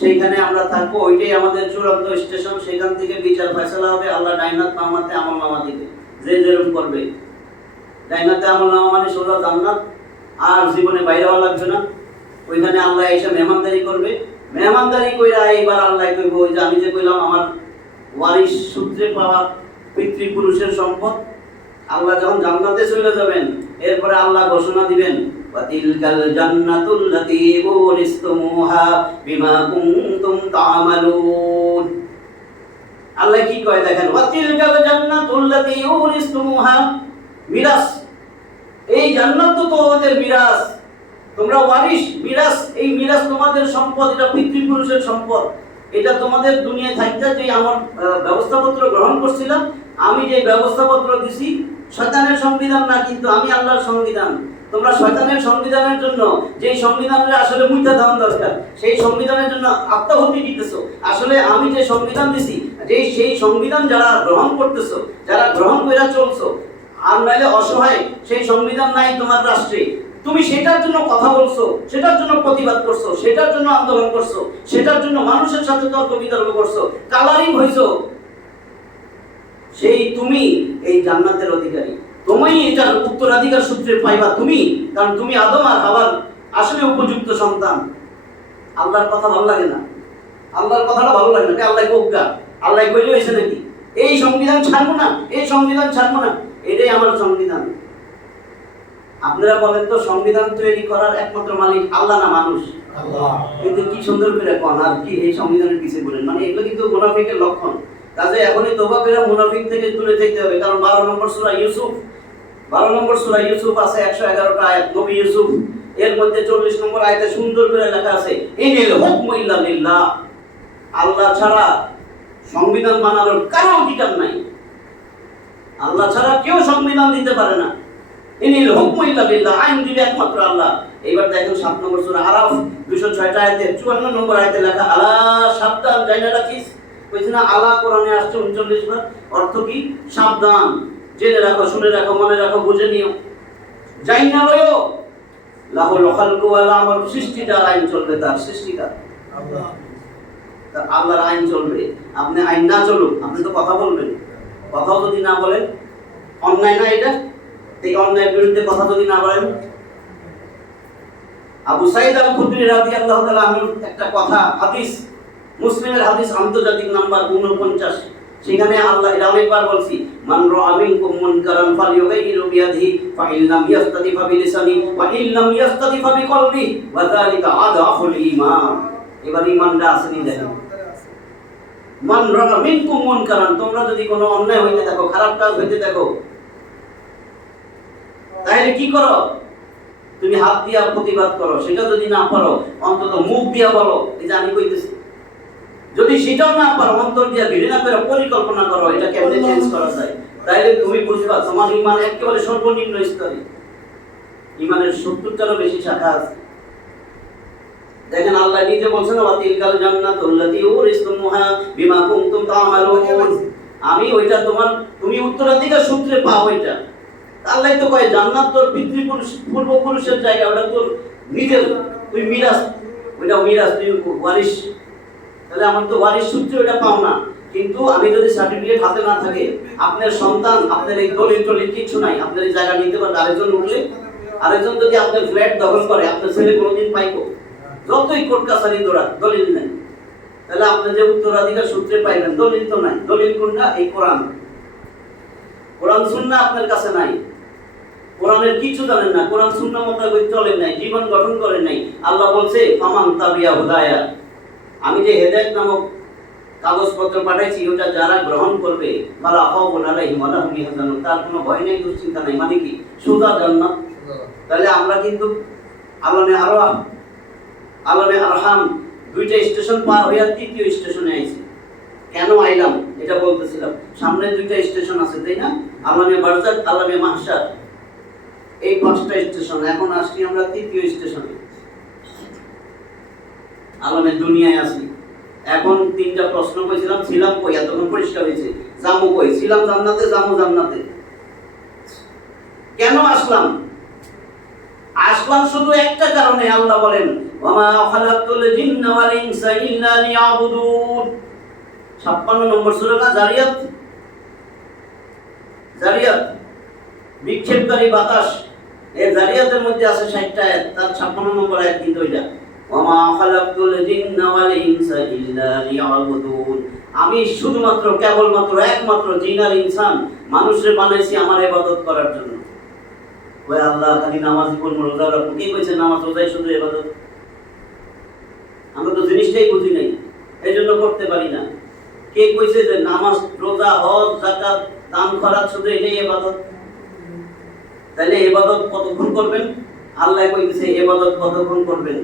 সেইখানে আমরা থাকবো ওইটাই আমাদের চূড়ান্ত স্টেশন সেখান থেকে বিচার ফয়সালা হবে আল্লাহ ডাইনাত নামাতে আমল নামা দিবে যে যেরকম করবে ডাইনাতে আমল নামা মানে সোজা জান্নাত আর জীবনে বাইরে হওয়া লাগবে না ওইখানে আল্লাহ এসে মেহমানদারি করবে মেহমানদারি কইরা এইবার আল্লাহ কইব ওই যে আমি যে কইলাম আমার ওয়ারিশ সূত্রে পাওয়া পিতৃপুরুষের সম্পদ। আল্লাহ যখন জান্নাতে চলে যাবেন, এরপরে আল্লাহ ঘোষণা দিবেন, ওয়াতিলকাল জান্নাতুল লাতী উরিসতুমুহা বিমা কুনতুম তা'মালুন। আল্লাহ কি কয় দেখেন, ওয়াতিলকাল জান্নাতুল লাতী উরিসতুমুহা, মিরাস, এই জান্নাত তো তোমাদের মিরাস, তোমরা ওয়ারিশ, মিরাস, এই মিরাস তোমাদের সম্পদ, এটা পিতৃপুরুষের সম্পদ। এটা তোমাদের দুনিয়ায় থাকতে যে আমার ব্যবস্থাপত্র গ্রহণ করছিলাম, আমি যে ব্যবস্থাপত্র দিছি শয়তানের সংবিধান না, কিন্তু আমি আল্লাহর সংবিধান। তোমরা শয়তানের সংবিধানের জন্য, যে সংবিধানের আসলে মুইতা দেওয়া দরকার, সেই সংবিধানের জন্য আত্মাহুতি দিতেছো। আসলে আমি যে সংবিধান দিছি, সেই সংবিধান যারা গ্রহণ করতেছো, যারা গ্রহণ করে চলছো, আর নাইলে অসহায়, সেই সংবিধান নাই তোমার রাষ্ট্রে, তুমি সেটার জন্য কথা বলছো, সেটার জন্য প্রতিবাদ করছো, সেটার জন্য আন্দোলন করছো, সেটার জন্য মানুষের সাথে তর্ক বিতর্ক করছো, কালারিং হইছো, সেই তুমি এই জান্নাতের অধিকারী। তুমি এটার উত্তরাধিকার সূত্রে পাইবা তুমি, কারণ তুমি আদম আর হাওয়ার আসলে উপযুক্ত সন্তান। আল্লাহর কথা ভালো লাগে না? আল্লাহর কথাটা ভালো লাগে না? আল্লাহ কোকা, আল্লাহ কইলে হয়েছে নাকি এই সংবিধান ছাড়বো না, এই সংবিধান ছাড়বো না, এটাই আমার সংবিধান। আপনারা বলেন তো, সংবিধান তৈরি করার একমাত্র মালিক আল্লাহ না মানুষ? আল্লাহ। কিন্তু কি সুন্দর করে কোন, আর কি এই সংবিধানের পিছিয়ে বলেন, মানে এগুলো কিন্তু মুনাফিকের লক্ষণ। কাজে এখনই তওবা করে মুনাফিক থেকে দূরে থাকতে হবে। কারণ 12 নম্বর সূরা ইউসুফ, 12 নম্বর সূরা ইউসুফ আছে 111টা আয়াত, নবী ইউসুফ, এর মধ্যে 40 নম্বর আয়াতে সুন্দর করে লেখা আছে, ইনিল হুকমু ইল্লা লিল্লাহ, আল্লাহ ছাড়া সংবিধান বানানোর কারো অধিকার নাই। আল্লাহ ছাড়া কেউ সংবিধান দিতে পারে না। ইনিল হুকমু ইল্লা লিল্লাহ, আইন দিবে একমাত্র আল্লাহ। এইবার দেখেন 7 নম্বর সূরা আরাফ 206টা আয়াতে 54 নম্বর আয়াতে লেখা, আলা সাবধান, জানা রাখিস। কইছে না আলা, কোরআনে আসছে 39 বার। অর্থ কি? সাবধান, জেনে রাখো, শুনে রাখো, মনে রাখো, বুঝে নিও, জাইনা লয়ো। লাহুল খালকু ওয়াল আমল, সৃষ্টিটার আইন চলবে, তার সৃষ্টিটা আল্লাহ। তার আল্লাহর আইন চলবে। আপনি আইন না চলুক, আপনি তো কথা বলবেন, কথাও যদি না বলেন, অন্যায় না এটা? এই অন্যায়ের বিরুদ্ধে কথা যদি না বলেন। আবু সাঈদ আল খুদরি রাদিয়াল্লাহু তাআলা আনহু একটা কথা, হাদিস, মুসলিমের হাদিস, আন্তর্জাতিক নাম্বার 49, সেখানে আল্লাহ এটা অনেকবার বলছি, মান রাআ মিনকুম মুনকারান ফালইউগাইরু বিয়াদিহি ফা ইন লাম ইয়াস্তাতি ফা বিলিসানি ওয়া ইন লাম ইয়াস্তাতি ফা বিকলবিহি ওয়া যালিকা আদাফুল ঈমান। এবার ঈমানটা আসেনি দেখেন, মান রাআ মিনকুম মুনকারান, তোমরা যদি কোনো অন্যায় হইতে দেখো, খারাপ কাজ হইতে দেখো, তাহলে কি করো? তুমি হাত দিয়া প্রতিবাদ করো। সেটা যদি না পারো, অন্তত মুখ দিয়া বলো, এই যে আমি কইতেছি। যদি সেটাও না পারো, অন্তর দিয়া ঘৃণা করে পরিকল্পনা করো এটা কেমনে চেঞ্জ করা যায়, তাহলে তুমি বুঝবা তোমার ঈমান একেবারে সর্বনিম্ন স্তরে। ঈমানের 70টারও বেশি শাখা আছে। দেখেন আল্লাহ নিজে বলছেন, ওয়াতিলকাল জান্নাতুল লাতী উরিসতুমুহা বিমা কুনতুম তা'মালুন, আমি ওইটা তোমার, তুমি উত্তরাধিকার সূত্রে পাও ওইটা। আল্লাহ তো কয় জান্নাত তোর পিতৃপুরুষ, পূর্বপুরুষের জায়গা, ওটা তোর নিজের, তুই মিরাস, ওইটা মিরাস, তুই ওয়ারিশ। তাহলে আমার তো ওয়ারিশ সূত্রে ওটা পাও না। কিন্তু আমি যদি সার্টিফিকেট হাতে না থাকে, আপনার সন্তান, আপনার এই দলিল টলিল কিছু নাই, আপনার এই জায়গা নিতে পারবে। আরেকজন উঠলে, আরেকজন যদি আপনার ফ্ল্যাট দখল করে, আপনার ছেলে কোনোদিন পাইবো? যতই কোর্ট কাছারি দৌড়া, দলিল নেই। তাহলে আপনি যে উত্তরাধিকার সূত্রে পাইবেন, দলিল তো নাই। দলিল কোনটা? এই কোরআন। কোরআন সুন্নাহ আপনার কাছে নাই, কোরআনের কিছু জানেন না, কোরআন সুন্নাহ মোতাবেক চলেন নাই, জীবন গঠন করেন নাই। আল্লাহ বলছে, ফামান তাবিয়া হুদায়া, আমি যে হেদায়েত নামক কাগজপত্র পাঠাইছি, ওটা যারা গ্রহণ করবে, ফালা খাউফুন আলাইহিম ওয়া লা হুম ইয়াহজানুন, তার কোনো ভয় নেই, দুশ্চিন্তা নাই। মানে কি? সোজা জান্নাত। তাহলে আমরা কিন্তু আলামে আরওয়াহ, আলামে আরহাম, দুইটা স্টেশন পার হইয়া 3য় স্টেশনে আইছি। কেন আইলাম এটা বলতেছিলাম। সামনে 2টা স্টেশন আছে, তাই না? আলামে বারজাক, আলামে মাহশার, এই 5টা স্টেশন। এখন আসছি আমরা 3য় স্টেশনে, আলামে দুনিয়ায় আছি। এখন 3টা প্রশ্ন কইছিলাম, ছিলাম কই? এতক্ষণ পরিষ্কার হয়েছে, যামু কই? ছিলাম জান্নাতে, যামু জান্নাতে। কেন আসলাম? আসলাম শুধু একটা কারণে। আল্লাহ বলেন, ওয়ামা খালাকতুল জিন্না ওয়াল ইনসা ইল্লা লিয়াবুদুন। 56 নম্বর সূরা না, জারিয়াত, জারিয়াত, বিক্ষেপকারী বাতাস। এই জারিয়াতের মধ্যে আছে 60টা আয়াত, তার 56 নম্বর আয়াত কিন্তু ওইটা, ওয়ামা খালাকতুল জিন্না ওয়াল ইনসা ইল্লা লিয়াবুদুন। আমি শুধুমাত্র কেবলমাত্র একমাত্র জিন আর ইনসান মানুষের বানাইছি আমার ইবাদত করার জন্য। ওই আল্লাহ খালি নামাজই পড়বো, রোজা রাখবো, কে কইছে নামাজ রোজাই শুধু ইবাদত? আমরা তো জিনিসটাই বুঝি নাই, এই জন্য করতে পারি না। কে কইছে যে নামাজ রোজা হজ যাকাত দান খয়রাত শুধু এটাই ইবাদত? তাহলে ইবাদত কতক্ষণ করবেন? আল্লাহ কইতেছে ইবাদত কতক্ষণ করবেন?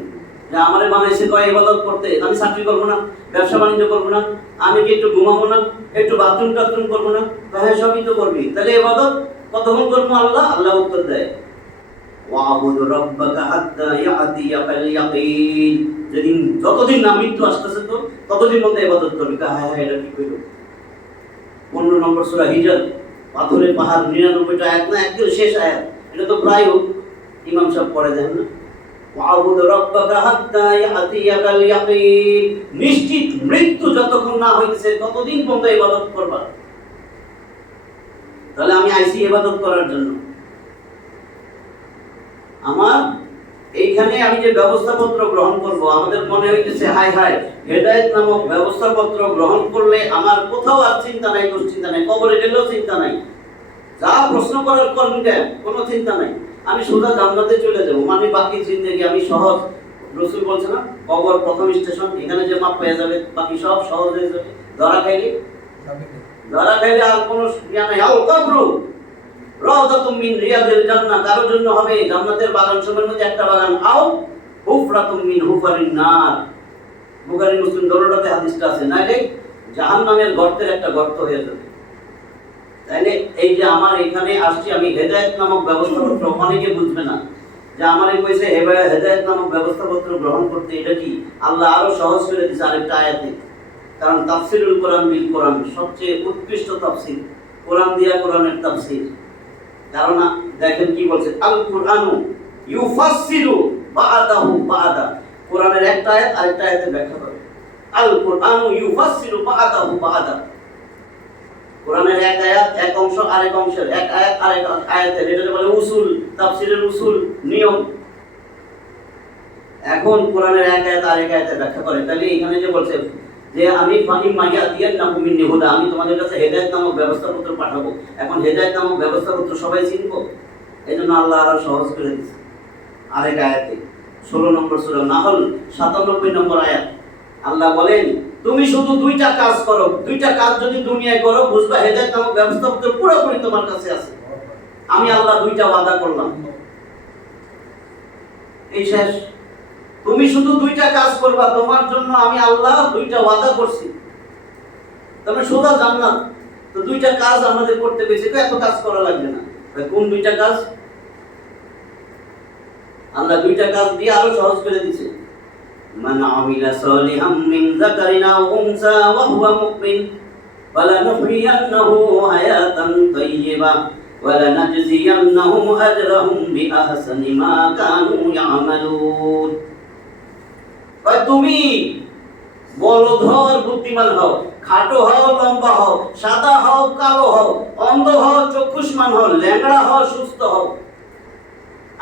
যে আমারে বানাইছে কয় ইবাদত করতে, আমি চাকরি করবো না, ব্যবসা বাণিজ্য করবো না, আমি কি একটু ঘুমাবো না, একটু বাথরুম টাথরুম করবো না? হ্যাঁ, সবই তো করবি। তাহলে ইবাদত কতক্ষণ করবো? আল্লাহ উত্তর দেয় ওয়াবুদ রাব্বাকা হাত্তা ইয়াতিয়াকাল ইয়াকিন। যেদিন যতদিন না মৃত্যু আসতেছে তো ততদিন মধ্যে ইবাদত করবি। হ্যাঁ হ্যাঁ, এটা কি কইলো? 15 নম্বর সূরা হিজর, পাথরের পাহাড় 99টা আয়াত না, একদম শেষ আয়াত। এটা তো প্রায় ইমাম সাহেব পড়ে দেন না, ওয়াবুদ রাব্বাকা হাত্তা ইয়াতিয়াকাল ইয়াকিন। নিশ্চিত মৃত্যু যতক্ষণ না হইতেছে ততদিন পর্যন্ত ইবাদত করবা। তাহলে আমি আইছি ইবাদত করার জন্য। আমার এইখানে আমি যে ব্যবস্থাপত্র গ্রহণ করব, আমাদের মনে হইতেছে হায় হায় হেদায়েত নামক ব্যবস্থাপত্র গ্রহণ করলে আমার কোথাও আর চিন্তা নাই, দুশ্চিন্তা নাই, কবরে গেলেও চিন্তা নাই, যা প্রশ্ন করার করবেন কোনো চিন্তা নাই, আমি সোজা জান্নাতে চলে যাব। মানে বাকি জিন্দেগি আমি সহজ। রাসূল বলছে না, কবর প্রথম স্টেশন, এখানে যে মাপ পেয়ে যাবে বাকি সব সহজ হয়ে যাবে। ধরা খাইলে আর কোনো ইয়া নাই। আল কবরু রাউযাতুম মিন রিয়াদিল জান্নাহ, কারোর জন্য হবে জান্নাতের বাগান সমূহের মধ্যে একটা বাগান। আও হুফরাতুম মিন হুফারিন নার, বুখারী মুসলিম দোনোটাতে হাদিসটা আছে। নাইলে জাহান্নামের গর্তের একটা গর্ত হয়ে যাবে। তাইলে এই যে আমার এখানে আসছি, আমি হেদায়েত নামক ব্যবস্থাপত্র, অনেকে বুঝবে না যে আমার এই কইছে হেদায়েত নামক ব্যবস্থাপত্র গ্রহণ করতে। এটা কি আল্লাহ আরো সহজ করে দিয়েছে আরেকটা আয়াতে। কারণ তাফসীরুল কোরআন বিল কোরআন, সবচেয়ে উৎকৃষ্ট তাফসীর কোরআন দিয়া কোরআনের তাফসীর। কারণ দেখেন কি বলছে, আল কুরআনু ইউফাসসিরু বা'দাহু বা'দা। কোরআনের একটা আয়াত আরেকটা আয়াতে ব্যাখ্যা করে। আল কুরআনু ইউফাসসিরু বা'দাহু বা'দা। কোরআনের এক আয়াত এক অংশ আরেক অংশের, এক আয়াত আরেক আয়াতের, এটা বলে উসুল, তাফসীরের উসুল, নিয়ম। এখন কোরআনের এক আয়াত আরেক আয়াতে ব্যাখ্যা করে। তাহলে এখানে যে বলছে যে আমি ফাহিম মাইয়া দিয়ান না মিন্নি হুদা, আমি তোমাদের কাছে হেদায়েত নামক ব্যবস্থাপত্র পাঠাবো। এখন হেদায়েত নামক ব্যবস্থাপত্র সবাই চিনবো, এইজন্য আল্লাহ আরো সহজ করে দিয়েছে আরেক আয়াতে। 16 নম্বর সূরা নাহল 97 নম্বর আয়াত। আল্লাহ বলেন তুমি শুধু দুইটা কাজ করো, দুইটা কাজ যদি দুনিয়ায় করো বুঝবা হেদায়েত নামক ব্যবস্থাপত্র পুরোপুরি তোমার কাছে আছে। আমি আল্লাহ দুইটা ওয়াদা করলাম, এই শেষ। তুমি শুধু দুইটা কাজ করবা, তোমার জন্য আমি আল্লাহ দুইটা ওয়াদা করছি। তবে সোজা জান্নাত। তো দুইটা কাজ আমাদের করতে পেয়েছে, তো এত কাজ করা লাগবে না। কোন দুইটা কাজ? আল্লাহ দুইটা কাজ দিয়ে আরো সহজ করে দিয়েছে। মান আমিলা সালিহাম মিন যাকারিন আও উনসা ওয়া হুয়া মুমিন ফালানুহইয়ান্নাহু হায়াতান তাইয়্যিবা ওয়া লানাজজিয়ান্নাহুম আজরাহুম বিআহসানি মা কানু ইয়ামালুন। তুমি বলধর বুদ্ধিমান হও, খাটো হও লম্বা হও, সাদা হও কালো হও, অন্ধ হও চক্ষুষ্মান হও, ল্যাংড়া হও সুস্থ হও,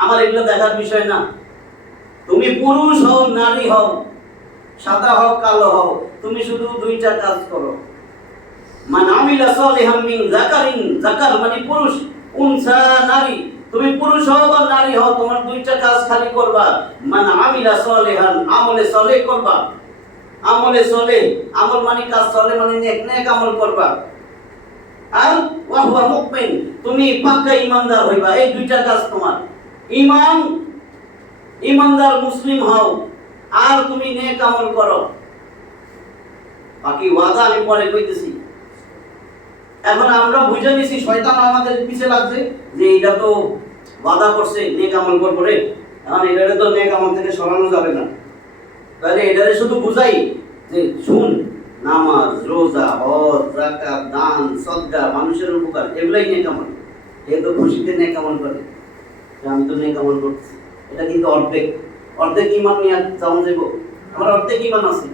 আমার এগুলো দেখার বিষয় না। তুমি পুরুষ হও নারী হও, সাদা হও কালো হও, তুমি শুধু দুইটা কাজ করো। মান আমিলা সালিহাম মিন যাকারিন, যাকার মানে পুরুষ, উনসা নারী, তুমি পুরুষ হও বা নারী হও, তোমার দুইটা কাজ খালি করবা। মান আমিলা সালিহান, আমলে সালেহ করবা। আমলে সালেহ, আমল মানে কাজ, সালেহ মানে নেক আমল করবা। আর ওয়া হুয়া মুমিন, তুমি পাক্কা ঈমানদার হইবা। এই দুইটা কাজ তোমার। ঈমানদার মুসলিম হও আর তুমি নেক আমল করো। বাকি ওয়াদা আমি পরে কইতেছি। এখন আমরা বুঝে নিছি শয়তান আমাদের পিছে লাগছে যে এটা তো ওয়াদা করছে নেক আমল করবো রে, এখন এটারে তো নেক আমল থেকে সরানো যাবে না। তাহলে এটারে শুধু বুঝাই যে শুন, নামাজ রোজা হজ যাকাত দান সদকা মানুষের উপকার এগুলাই নেক আমল। এ তো খুশিতে নেক আমল করে, আমি তো নেক আমল করছি। এটা কিন্তু অর্ধেক ঈমান নিয়ে যাওয়া যাইব। আমার অর্ধেক ঈমান আছে,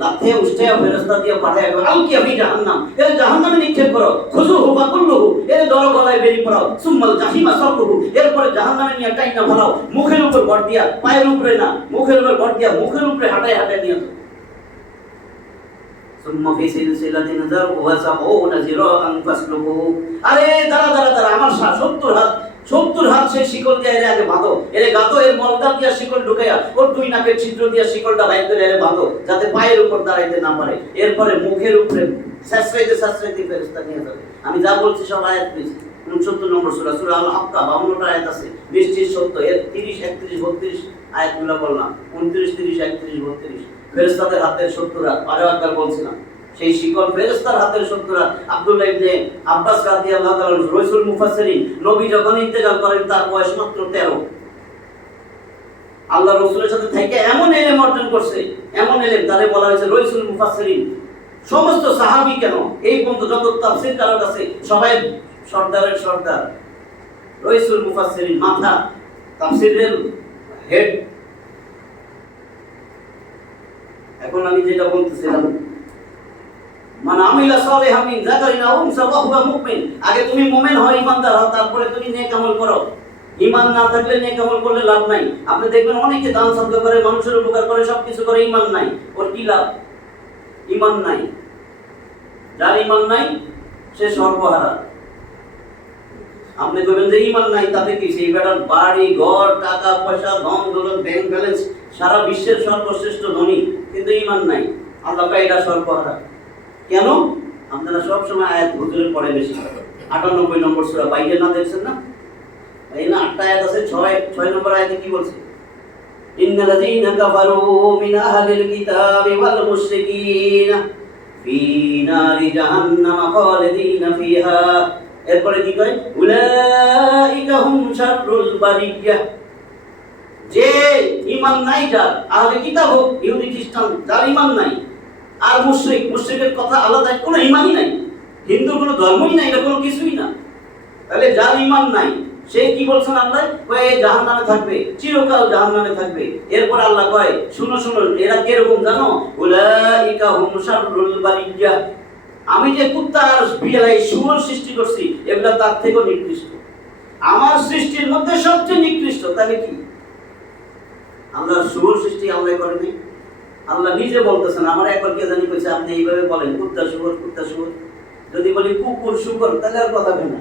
লাথে উষ্ঠে ফেরেশতা দিয়ে পাঠায় আলকিয়া ফি জাহান্নাম, এর জাহান্নামে নিক্ষেপ করো, খুজুহু ফাকুল্লুহু, এর দর গলায় বেরি পড়াও, সুম্মাল জাহিমা সালুহু, এরপরে জাহান্নামে নিয়ে টাইনা ফলাও, মুখের উপর ভর দিয়া, পায়ের উপরে না, মুখের উপর ভর দিয়া, মুখের উপরে হাঁটায় নিয়ে যাও। সুম্মা ফি সিলসিলাতিন যারউহা 70 যিরাআন ফাসলুকু। আরে দাঁড়া আমার 70 হাত সেই শিকল দিয়ে এর আগে বাঁধো, এর গাতো, এর মলদার দিয়া শিকল ঢুকাইয়া ওর দুই নাকের ছিদ্র দিয়া শিকলটা বাইর করে এর বাঁধো, যাতে পায়ের উপর দাঁড়াইতে না পারে। এরপরে মুখের উপরে শাসরাইতে ফেরেশতা নিয়ে যাবে। আমি যা বলছি সব আয়াত পেয়েছি। 69 নম্বর সূরা, সূরা আল হাক্কা 52টা আয়াত আছে, নিশ্চিত সত্য। এর 30, 31, 32 আয়াতগুলো বললাম, 29, 30, 31, 32 ফেরেশতাদের হাতের 70 হাত। আরো একবার বলছিলাম সেই শিকল ফেরেশতার হাতের 70 হাত। আব্দুল্লাহ ইবনে আব্বাস রাদিয়াল্লাহু তাআলা রাসূল মুফাসসিরিন, নবী যখন ইন্তেকাল করেন তার বয়স মাত্র 13। আল্লাহ রাসূলের সাথে থেকে এমন ইলম অর্জন করছে, এমন ইলম, তারে বলা হয়েছে রাসূল মুফাসসিরিন। সমস্ত সাহাবী কেন, এই পর্যন্ত যত তাফসীর কারক আছে সবাই সর্দারের সর্দার, রাসূল মুফাসসিরিন মাথা, তাফসীরের হেড। এখন আমি যেটা বলতেছিলাম, মান আমিলা সালিহান মিন যাকারিন আও উনসা ওয়া হুয়া মুমিন। আগে তুমি মুমিন হও, ঈমানদার হও, তারপরে তুমি নেক আমল করো। ঈমান না থাকলে নেক আমল করলে লাভ নাই। আপনি দেখবেন অনেকে দান সদকা করে, মানুষের উপকার করে, সবকিছু করে, ঈমান নাই, ওর কি লাভ? ঈমান নাই। যার ঈমান নাই সে সর্বহারা। আপনি কইবেন যে ঈমান নাই, তাতে কি? সেই বেটার বাড়ি ঘর, টাকা পয়সা, ধন দৌলত, ব্যাংক ব্যালেন্স, সারা বিশ্বের সর্বশ্রেষ্ঠ ধনী, কিন্তু ঈমান নাই। আল্লাহ কয় এটা সর্বহারা। কেন? আপনারা সব সময় আয়াত হুজুরের পড়ে বেশি। 98 নম্বর সূরা বাইরে না দেখছেন না? এই না 8টা আয়াত আছে, 6 নম্বর আয়াতে কি বলছে? ইন্নাল্লাযীনা কাফারু মিন আহলিল কিতাবি ওয়াল মুশরিকিনা ফি নারি জাহান্নাম খালিদিনা ফিহা। এরপরে কি কয়? উলাইকা হুম শাররুল বারিয়াহ। যে ঈমান নাই, যার আহলে কিতাব হোক, ইহুদি খ্রিস্টান, যার ঈমান নাই, আর মুশরিকের কথা আলাদা, কোনো ঈমানই নাই, হিন্দুর কোনো ধর্মই নাই, এটা কোনো কিছুই না। তাহলে যার ঈমান নাই সে কি বলছেন আল্লাহ? কয় জাহান্নামে থাকবে, চিরকাল জাহান্নামে থাকবে। এরপর আল্লাহ কয় শুনো এরা কিরকম জানো? উলাইকা হুম শাররুল বারিয়াহ। আমি যে কুত্তা আর বিড়াল, শুয়োর সৃষ্টি করছি, এগুলা তার থেকেও নিকৃষ্ট। আমার সৃষ্টির মধ্যে সবচেয়ে নিকৃষ্ট। তাহলে কি আল্লাহ শুয়োর সৃষ্টি আল্লাহ করেনি? আল্লাহ নিজে বলতেছেন। আমার একবার কে জানি কইছে, আপনি এইভাবে বলেন কুত্তা শুয়োর। যদি বলি কুকুর শুকর, তাহলে আর কথা কেন?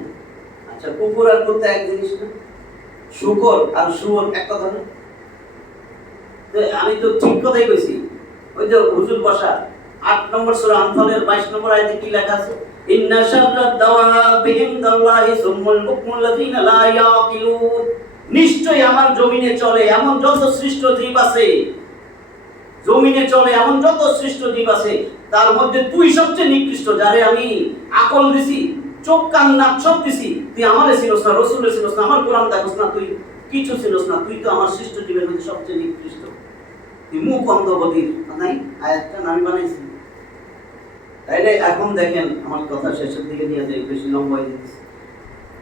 আচ্ছা, কুকুর আর কুত্তা এক জিনিস না? শুকর আর শুয়োর এক কথা না? আমি তো ঠিক কথাই কইছি। ওই যে হুজুর বসা 8 নম্বর সূরা আনফালের 22 নম্বর আয়াতে কি লেখা আছে? ইন্না শাররাদ দাওয়াবি ইনদাল্লাহি সুম্মুল বুকমুল্লাযীনা লা ইয়াকিলুন। নিশ্চয়ই আমার জমিনে চলে এমন যত সৃষ্ট জীব আছে, জমিনে চলে এমন যত সৃষ্ট জীব আছে, তার মধ্যে তুই সবচেয়ে নিকৃষ্ট, যারে আমি আকল দিছি, চোখ কান নাক সব দিছি। তুই আমারে ছিলস না, রাসূলের ছিলস না, আমার কোরআন দেখোস না, তুই কিছু ছিলস না, তুই তো আমার সৃষ্ট জীবের মধ্যে সবচেয়ে নিকৃষ্ট। তুই মুখ অন্ধ বধির। নাই, আয়াতটা আমি বানাইছি। তাইলে এখন দেখেন, আমার কথা শেষের দিকে নিয়ে যাই, বেশি লম্বা হয়ে যাচ্ছে।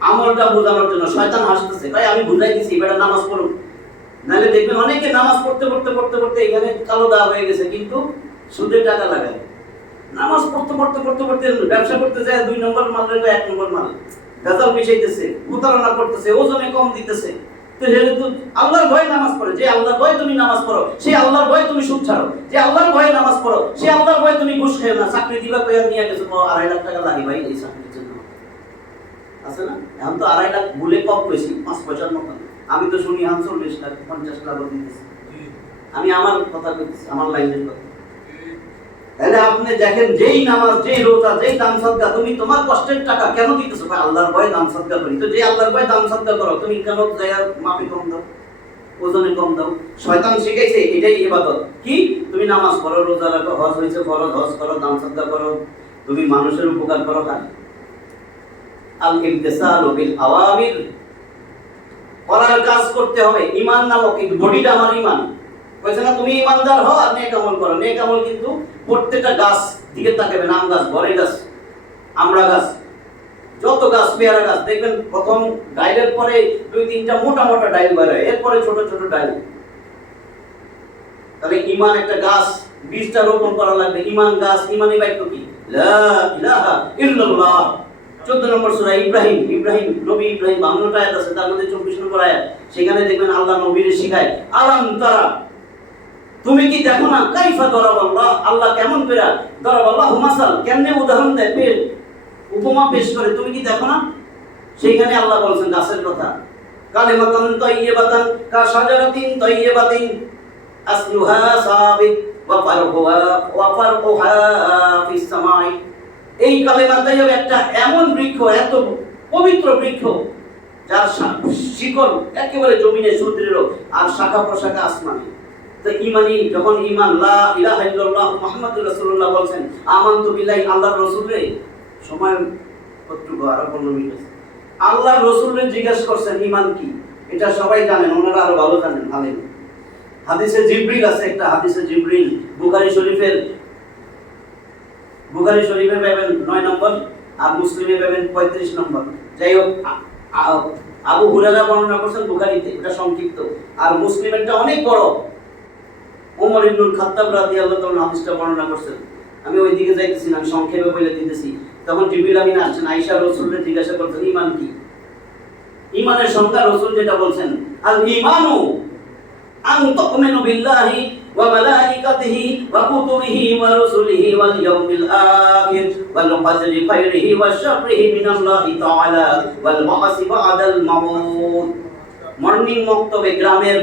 আমলটা বোঝানোর জন্য শয়তান হাসতেছে, ভাই আমি বুঝাই দিছি, এবারে নামাজ পড়ুন। নাহলে দেখবেন অনেকে নামাজ পড়তে এখানে কালো দাগ হয়ে গেছে, কিন্তু সুদে টাকা লাগায়। নামাজ পড়তে ব্যবসা করতে যায়, 2 নম্বর মাল রেখে 1 নম্বর মাল ভেজাল মিশাইতেছে, প্রতারণা করতেছে, ওজনে কম দিতেছে। তো যেহেতু আল্লাহর ভয়ে নামাজ পড়ে, যে আল্লাহর ভয়ে তুমি নামাজ পড়ো, সেই আল্লাহর ভয়ে তুমি সুদ ছাড়ো, যে আল্লাহর ভয়ে নামাজ পড়ো, সেই আল্লাহর ভয়ে তুমি ঘুষ খেও না। চাকরি দিবা কইয়া নিয়ে গেছো, 2.5 লাখ টাকা লাগে ভাই এই চাকরির জন্য, আছে না? এখন তো 2.5 লাখ ভুলে কম কইছি, 5 পয়সার মতন। আমি তো শুনি 40 লাখ 50 লাখ দিতেছি। আমি আমার কথা কইতেছি, আমার লাইনের কথা। তাহলে আপনি দেখেন, যেই নামাজ, যেই রোজা, যেই দান সদকা, তুমি তোমার কষ্টের টাকা কেন দিতেছো? ভাই আল্লাহর ভয়ে দান সদকা করি। তো যে আল্লাহর ভয়ে দান সদকা করো, তুমি কেন যায়ার মাপে কম দাও, ওজনে কম দাও? শয়তান শিখাইছে এটাই ইবাদত। কি? তুমি নামাজ পড়ো, রোজা রাখো, হজ হইছে ফরজ, হজ করো, দান সদকা করো, তুমি মানুষের উপকার করো। আল ইমতিসালু বিল আওয়ামির, করার কাজ করতে হবে। ঈমান নামক কিন্তু বডিটা আমার ঈমান। কইছে না তুমি ঈমানদার হও আর নেক আমল করো। নেক আমল কিন্তু প্রত্যেকটা গাছ দিকে তাকাবেন, আম গাছ, বড়ই গাছ, আমড়া গাছ, যত গাছ, পেয়ারা গাছ দেখবেন, প্রথম ডাইলের পরে 2-3টা মোটা ডাইল বের হয়, এরপরে ছোট ডাইল। তাহলে ঈমান একটা গাছ, বীজটা রোপণ করা লাগবে। ঈমান গাছ, ঈমানি বাক্য কি? লা ইলাহা ইল্লাল্লাহ। 14 নম্বর সূরা ইব্রাহিম, নবী ইব্রাহিম 52টা আয়াত আছে, তার মধ্যে 24 নম্বর আয়াত। সেখানে দেখবেন আল্লাহ নবীকে শিখায়, আলাম তারা, তুমি কি দেখো না কাইফা দরাবাল্লাহ, আল্লাহ কেমন করে দরাবাল্লাহু মাসাল, কেমনে উদাহরণ দেয়, উপমা পেশ করে, তুমি কি দেখো না? সেইখানে আল্লাহ বলছেন গাছের কথা, কালিমাতান তাইয়্যিবাতান কাশাজারাতিন তাইয়্যিবাতিন আসলুহা সাবিত ওয়া ফারকুহা ফিস সামাই। এই কালেমা তাইয়্যিব একটা এমন বৃক্ষ, এত পবিত্র বৃক্ষ যার শিকড় একেবারে জমিনে সুদৃঢ় আর শাখা প্রশাখা আসমানে। তো ইমানি যখন ইমান লা ইলাহা ইল্লাল্লাহ মুহাম্মাদুর রাসূলুল্লাহ বলছেন আমানতু বিল্লাহি, আল্লাহর রাসূলের সময় কতটুকু আরো 15 মিনিট আছে, আল্লাহর রাসূলের জিজ্ঞাসা করছেন ইমান কি, এটা সবাই জানেন, ওনারা আরো ভালো জানেন। ভালো হাদিসে জিবরিল আছে, একটা হাদিসে জিবরিল বুখারী শরীফে পাবেন 9 নম্বর আর মুসলিমে পাবেন 35 নম্বর। যাই হোক, আবু হুরায়রা বর্ণনা করছেন বুখারীতে, এটা সংক্ষিপ্ত, আর মুসলিমেরটা অনেক বড়। ওমর ইবনুল খাত্তাব রাদিয়াল্লাহু তাআলা হাদিসটা বর্ণনা করছেন। আমি ওই দিকে যাইতেছি না, আমি সংক্ষেপে বলে দিতেছি। তখন জিবরিল আমিন আসছেন, আয়েশা রাসূলকে জিজ্ঞাসা করছেন ঈমান কি? ঈমানের সংজ্ঞা রাসূল যেটা বলছেন, আল ঈমানু আন তু'মিনু বিল্লাহি ওয়া মালাইকাতিহি ওয়া কুতুবিহি ওয়া রুসুলিহি ওয়াল ইয়াউমিল আখির ওয়াল কদরি খাইরিহি ওয়া শাররিহি মিনাল্লাহি তাআলা ওয়াল বা'সি বা'দাল মাউত। মর্নিং মক্তবে গ্রামের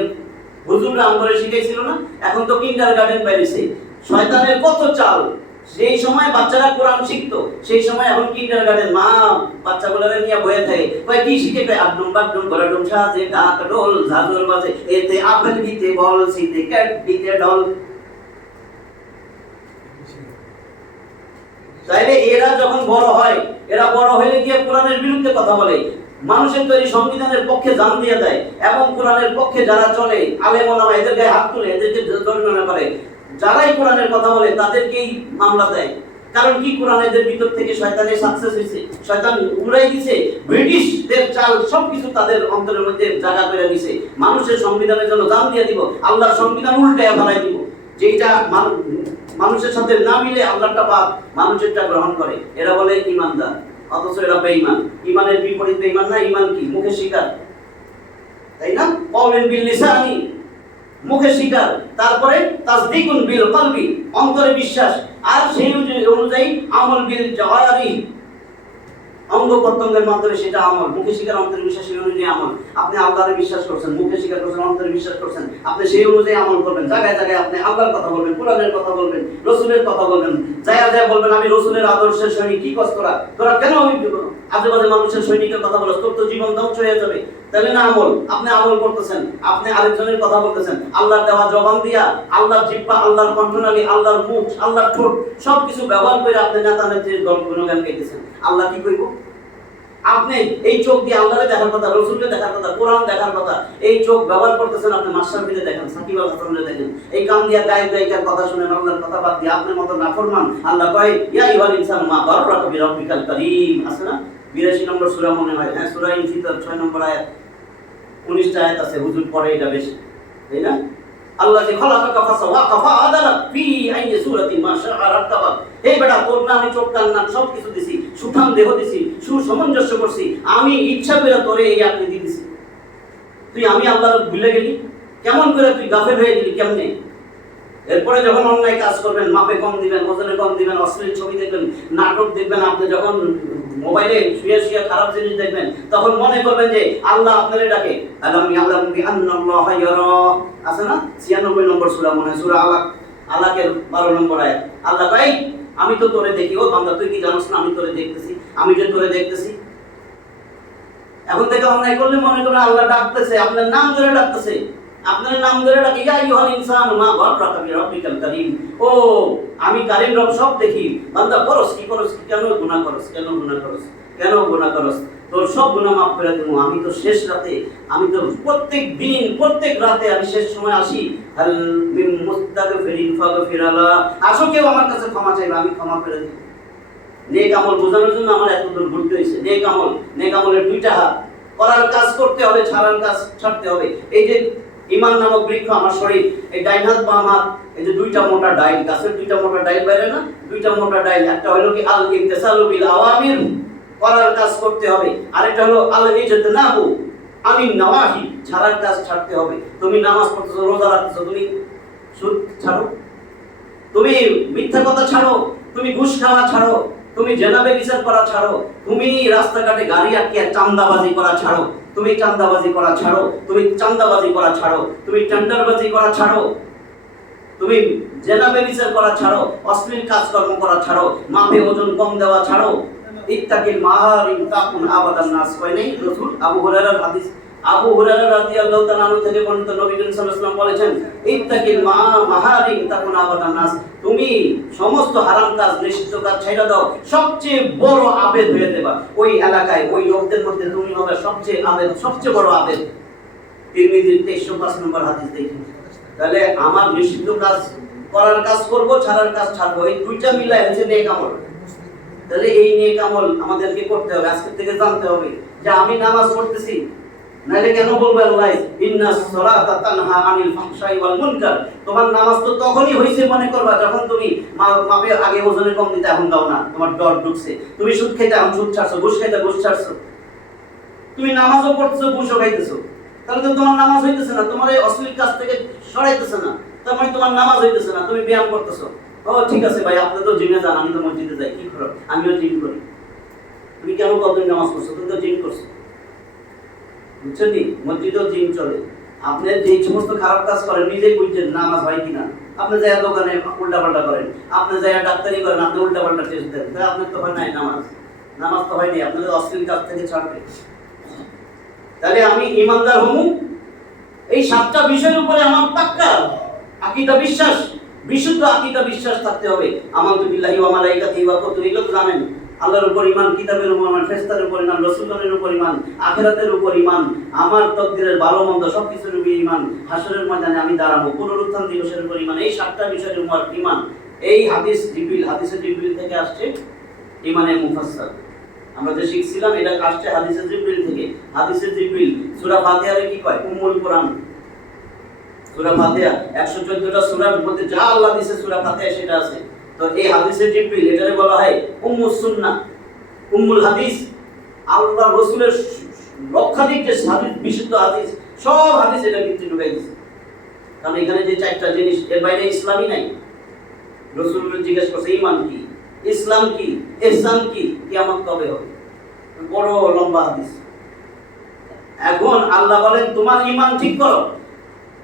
হুজুররা আমরে শিখাইছিল না, এখন তো কিন্ডারগার্টেন বাইরেছে। শয়তানের কত চাল, সেই সময় বাচ্চারা কোরআন শিখতো, সেই সময় এখন কিন্ডারগার্টেন মা বাচ্চাগুলোরে নিয়ে বয়ে থাকে, কয় কি শিখে, কয় আড্ডুম বাড্ডুম গরাডুম সাজে ঢাক ঢোল ঝাঁঝর বাজে, এতে আপেল বিতে বল শীতে ক্যাট বিতে ঢোল। তাইলে এরা যখন বড় হয়, এরা বড় হইলে গিয়ে কোরআনের বিরুদ্ধে কথা বলে, মানুষের তৈরি সংবিধানের পক্ষে জান দিয়ে দেয়, এবং কোরআনের পক্ষে যারা চলে আলেম ওলামা এদের গায়ে হাত তুলে এদেরকে জরিমানা করে। যারাই কোরআনের কথা বলে তাদেরকেই মামলা দেয়। কারণ কি, কোরআন এদের ভিতর থেকে শয়তানের সাকসেস হয়েছে, শয়তান উড়াই দিছে, ব্রিটিশদের চাল সবকিছু তাদের অন্তরের মধ্যে জায়গা করে দিছে। মানুষের সংবিধানের জন্য জান দিয়ে দিব, আল্লাহর সংবিধান উল্টায় ফেলাই দিব, যেটা মানুষের সাথে না মিলে আল্লাহটা বাদ, মানুষেরটা গ্রহণ করে। এরা বলে ঈমানদার, অথচ এরা বেঈমান। ঈমানের বিপরীত বেঈমান না, ঈমান কি? মুখে স্বীকার, তাই না? কওলুন বিল লিসানি, মুখে স্বীকার, তারপরে তাসদীকুন বিল কলবি, অন্তরে বিশ্বাস, আর সেই অনুযায়ী আমল বিল জাওয়ারিহ, অঙ্গ প্রত্যঙ্গের মাধ্যমে সেটা আমল। মুখে স্বীকার, অন্তরে বিশ্বাস, সেই অনুযায়ী আমল। আপনি আল্লাহরে বিশ্বাস করছেন, মুখে স্বীকার করছেন, অন্তরে বিশ্বাস করছেন, আপনি সেই অনুযায়ী আমল করবেন। জায়গায় জায়গায় আপনি আল্লাহর কথা বলবেন, কোরআনের কথা বলবেন, রাসূলের কথা বলবেন। জায়গায় বলবেন আমি রাসূলের আদর্শের সৈনিক। কি কষ্ট তোরা কেন আজে বাজে মানুষের সৈনিকের কথা বলছ? তোর তো জীবন ধ্বংস হয়ে যাবে। তাহলে না আমল, আপনি আমল করতেছেন, আপনি আরেকজনের কথা বলতেছেন। আল্লাহর দেওয়া জবান দিয়া, আল্লাহর জিহ্বা, আল্লাহর কণ্ঠনালী, আল্লাহর মুখ, আল্লাহর ঠোঁট সবকিছু ব্যবহার করে আপনি নেতা নেত্রীর গুণগান গাইতেছেন। আল্লাহ কি কইব? আপনি এই চোখ দিয়ে আল্লাহরে দেখার কথা, রাসূলকে দেখার কথা, কোরআন দেখার কথা, এই চোখ ব্যবহার করতেছেন আপনি মাশরাফিরে দেখেন, সাকিব আল হাসানরে দেখেন। এই কান দিয়া গায়ক গায়িকার কথা শুনেন, আল্লাহর কথা বাদ দিয়ে আপনার মত নাফরমান। আল্লাহ কয় ইয়া আইয়ুহাল ইনসানু মা গাররাকা বিরাব্বিকাল কারীম, আছে না? 82 নম্বর সূরা মনে হয়, হ্যাঁ, সূরা ইনফিতার 6 নম্বর আয়াত, 19টা আয়াত আছে, হুজুর পড়ে এটা বেশি, তাই না? আল্লাহ যে খলাকাকা ফাসাওয়াকা ফাআদালা ফি আইয়ি সূরাতিন মা শাআ রাকাবা। এই বেটা, তোর না আমি চোখ কান নাক সব কিছু দিছি, সুঠাম দেহ দিছি, সুসমঞ্জস্য করছি, আমি ইচ্ছা করে তোরে এই আকৃতি দিছি। তুই আমি আল্লাহর ভুলে গেলি? কেমন করে তুই গাফেল হয়ে গেলি? কেমনে? এরপরে যখন অন্যায় কাজ করবেন, মাপে কম দিবেন, ওজনে কম দিবেন, অশ্লীল ছবি দেখবেন, নাটক দেখবেন, আপনি যখন মোবাইলে শুয়ে শুয়ে খারাপ জিনিস দেখবেন, তখন মনে করবেন যে আল্লাহ আপনারে ডাকে। আলাম ইয়ালামু বিআন্নাল্লাহা ইয়ারা, আছে না? 96 নম্বর সূরা মনে হয়, সূরা আলাকের 12 নম্বর আয়াত। আল্লাহ ভাই, আমি তো তোরে দেখি। ও বান্দা, তুই কি জানিস না আমি তোরে দেখতেছি? আমি যে তোরে দেখতেছি। এখন থেকে অন্যায় করলে মনে করেন আল্লাহ ডাকতেছে, আপনার নাম ধরে ডাকতেছে, আপনার নাম ধরে ডাকে, ইয়া আইয়ুহাল ইনসানু মা গাররাকা বিরাব্বিকাল কারীম। ও আমি কারীম রব সব দেখি। বান্দা, করস কি, কেন গুনাহ করস, কেন গুনাহ করস? তোর সব গুনাহ মাফ করে দেব। আমি তো শেষ রাতে, আমি তো প্রত্যেক দিন প্রত্যেক রাতে আমি শেষ সময় আসি। হাল মিন মুস্তাগফিরিন ফাগফিরালা, আসো কেউ আমার কাছে ক্ষমা চাইবে, আমি ক্ষমা করে দেব। নেক আমল বোঝানোর জন্য আমার এত দূর ঘুরতে হয়েছে। নেক আমলের দুইটা হাত, করার কাজ করতে হবে, ছাড়ার কাজ ছাড়তে হবে। এই যে ঈমান নামক বৃক্ষ আমার শরীর, এই ডাইন হাত বাম হাত, এই যে দুইটা মোটা ডাইল, গাছের দুইটা মোটা ডাইল বাইরে না, দুইটা মোটা ডাইল। একটা হলো কি আল ইমতিসালু বিল আওয়ামির, করার কাজ করতে হবে, আরেকটা হলো আল ইজতিনাবু আনিন নাওয়াহি, ছাড়ার কাজ ছাড়তে হবে। তুমি নামাজ পড়তেছো, রোজা রাখতেছো, তুমি সুদ ছাড়ো, তুমি মিথ্যা কথা ছাড়ো, তুমি ঘুষ খাওয়া ছাড়ো, তুমি জেনাবে বিচার করা ছাড়ো, তুমি রাস্তাঘাটে গাড়ি আটকে চাঁদাবাজি করা ছাড়ো, তুমি চাঁদাবাজি করা ছাড়ো, তুমি চাঁদাবাজি করা ছাড়ো, তুমি টেন্ডারবাজি করা ছাড়ো, তুমি জেনাবে বিচার করা ছাড়ো, অশ্লীল কাজকর্ম করা ছাড়ো, মাপে ওজন কম দেওয়া ছাড়ো, ইত্তাকিল মাহারিম তাকুন আবাদান নাস। কয় নেই রাসূল? আবু হুরায়রার হাদিস, আবু হুরায়রা রাদিয়াল্লাহু তাআলা আনহু থেকে বর্ণিত, নবী করিম সাল্লাল্লাহু আলাইহি ওয়াসাল্লাম বলেছেন, ইত্তাকিল মাহারিম তাকুন আবাদান নাস। তুমি সমস্ত হারাম কাজ, নিষিদ্ধ কাজ ছেড়ে দাও, সবচেয়ে বড় আবেদ হয়ে যাবে ওই এলাকায়, ওই লোকদের মধ্যে তুমি হবে সবচেয়ে আবেদ, সবচেয়ে বড় আবেদ। তিরমিজির 2305 নম্বর হাদিস দেখি। তাহলে আমার নিষিদ্ধ কাজ করার কাজ করব, ছাড়ার কাজ ছাড়বো, এই দুইটা মিলাই হচ্ছে নেক আমল। তাহলে এই নেক আমল আমাদেরকে করতে হবে, আজকে থেকে জানতে হবে যে আমি নামাজ পড়তেছি, নাইলে কেন বলবো আল্লাহ ইন্নাস সালাতা তানহা আনিল ফাহশাই ওয়াল মুনকার। তোমার নামাজ তো তখনই হইছে মনে করবা যখন তুমি মাপে আগে ওজনে কম দিতে এখন দাও না, তোমার ডর ঢুকছে। তুমি সুদ খাইতে এখন সুদ ছাড়ছো, ঘুষ খাইতে ঘুষ ছাড়ছো, তুমি নামাজও পড়ছো, ঘুষও খাইতেছো, তাহলে তো তোমার নামাজ হইতেছে না, তোমার এই অশ্লীল কাজ থেকে সরাইতেছে না, তার মানে তোমার নামাজ হইতেছে না, তুমি ব্যায়াম করতেছো। ও ঠিক আছে ভাই, আপনি তো জিমে যান, আমি তো মসজিদে যাই, কি করো? আমিও জিম করি। তুমি কেন কতদিন নামাজ পড়ছো? তুমি তো জিম করছো, বুঝছেন? মসজিদেও জিম চলে। আপনি যে সমস্ত খারাপ কাজ করেন নিজেই বুঝছেন নামাজ হয় কিনা। আপনি যাই দোকানে উল্টা পাল্টা করেন, আপনি যাই ডাক্তারি করেন, আপনি উল্টা পাল্টা টেস্ট দেন, তাই আপনার তো হয় নাই নামাজ, নামাজ তো হয়নি, আপনাদের অশ্লীল কাজ থেকে ছাড়বে। তাহলে আমি ইমানদার হবো, এই 7টা বিষয়ের উপরে আমার পাক্কা আকীদা বিশ্বাস, বিশুদ্ধ আকীদা বিশ্বাস থাকতে হবে। আমানতু বিল্লাহি ওয়া মালাইকাতিহি ওয়া কুতুবিহি, এগুলো জানেন। আল্লাহর উপর ঈমান, কিতাবের উপর ঈমান, ফেরেশতার উপর ঈমান, রাসূলগণের উপর ঈমান, আখিরাতের উপর ঈমান, আমার তাকদীরের ভালো মন্দ সবকিছুর উপর ঈমান, হাসরের ময়দানে আমি দাঁড়াবো, পুনরুত্থান দিবসের উপর ঈমান, এই 7টা বিষয়ের উপর ঈমান। এই হাদিস জিবরিল, হাদিসে জিবরিল থেকে আসছে ঈমানে মুফাসসাল। আমরা যে শিখছিলাম এটা আসছে হাদিসে জিবরিল থেকে। হাদিসে জিবরিল সূরা ফাতিহারে কি কয়? উম্মুল কোরআন। সূরা ফাতিহা 114টা সূরার মধ্যে যা আল্লাহ দিয়েছে সূরা ফাতিহা সেটা আছে। তো এই হাদিসে জিবরিল, এটারে বলা হয় উম্মুস সুন্নাহ, উম্মুল হাদিস। আল্লাহর রাসূলের লক্ষাধিক যে হাদিস, বিশুদ্ধ হাদিস, সব হাদিস এটা ভিতরে ঢুকাই দিয়েছে। কারণ এখানে যে 4টা জিনিস, এর বাইরে ইসলামই নাই। রাসূলকে জিজ্ঞেস করছে ঈমান কি, ইসলাম কি, ইহসান কি, কিয়ামত কবে হবে? বড় লম্বা হাদিস। এখন আল্লাহ বলেন তোমার ঈমান ঠিক করো,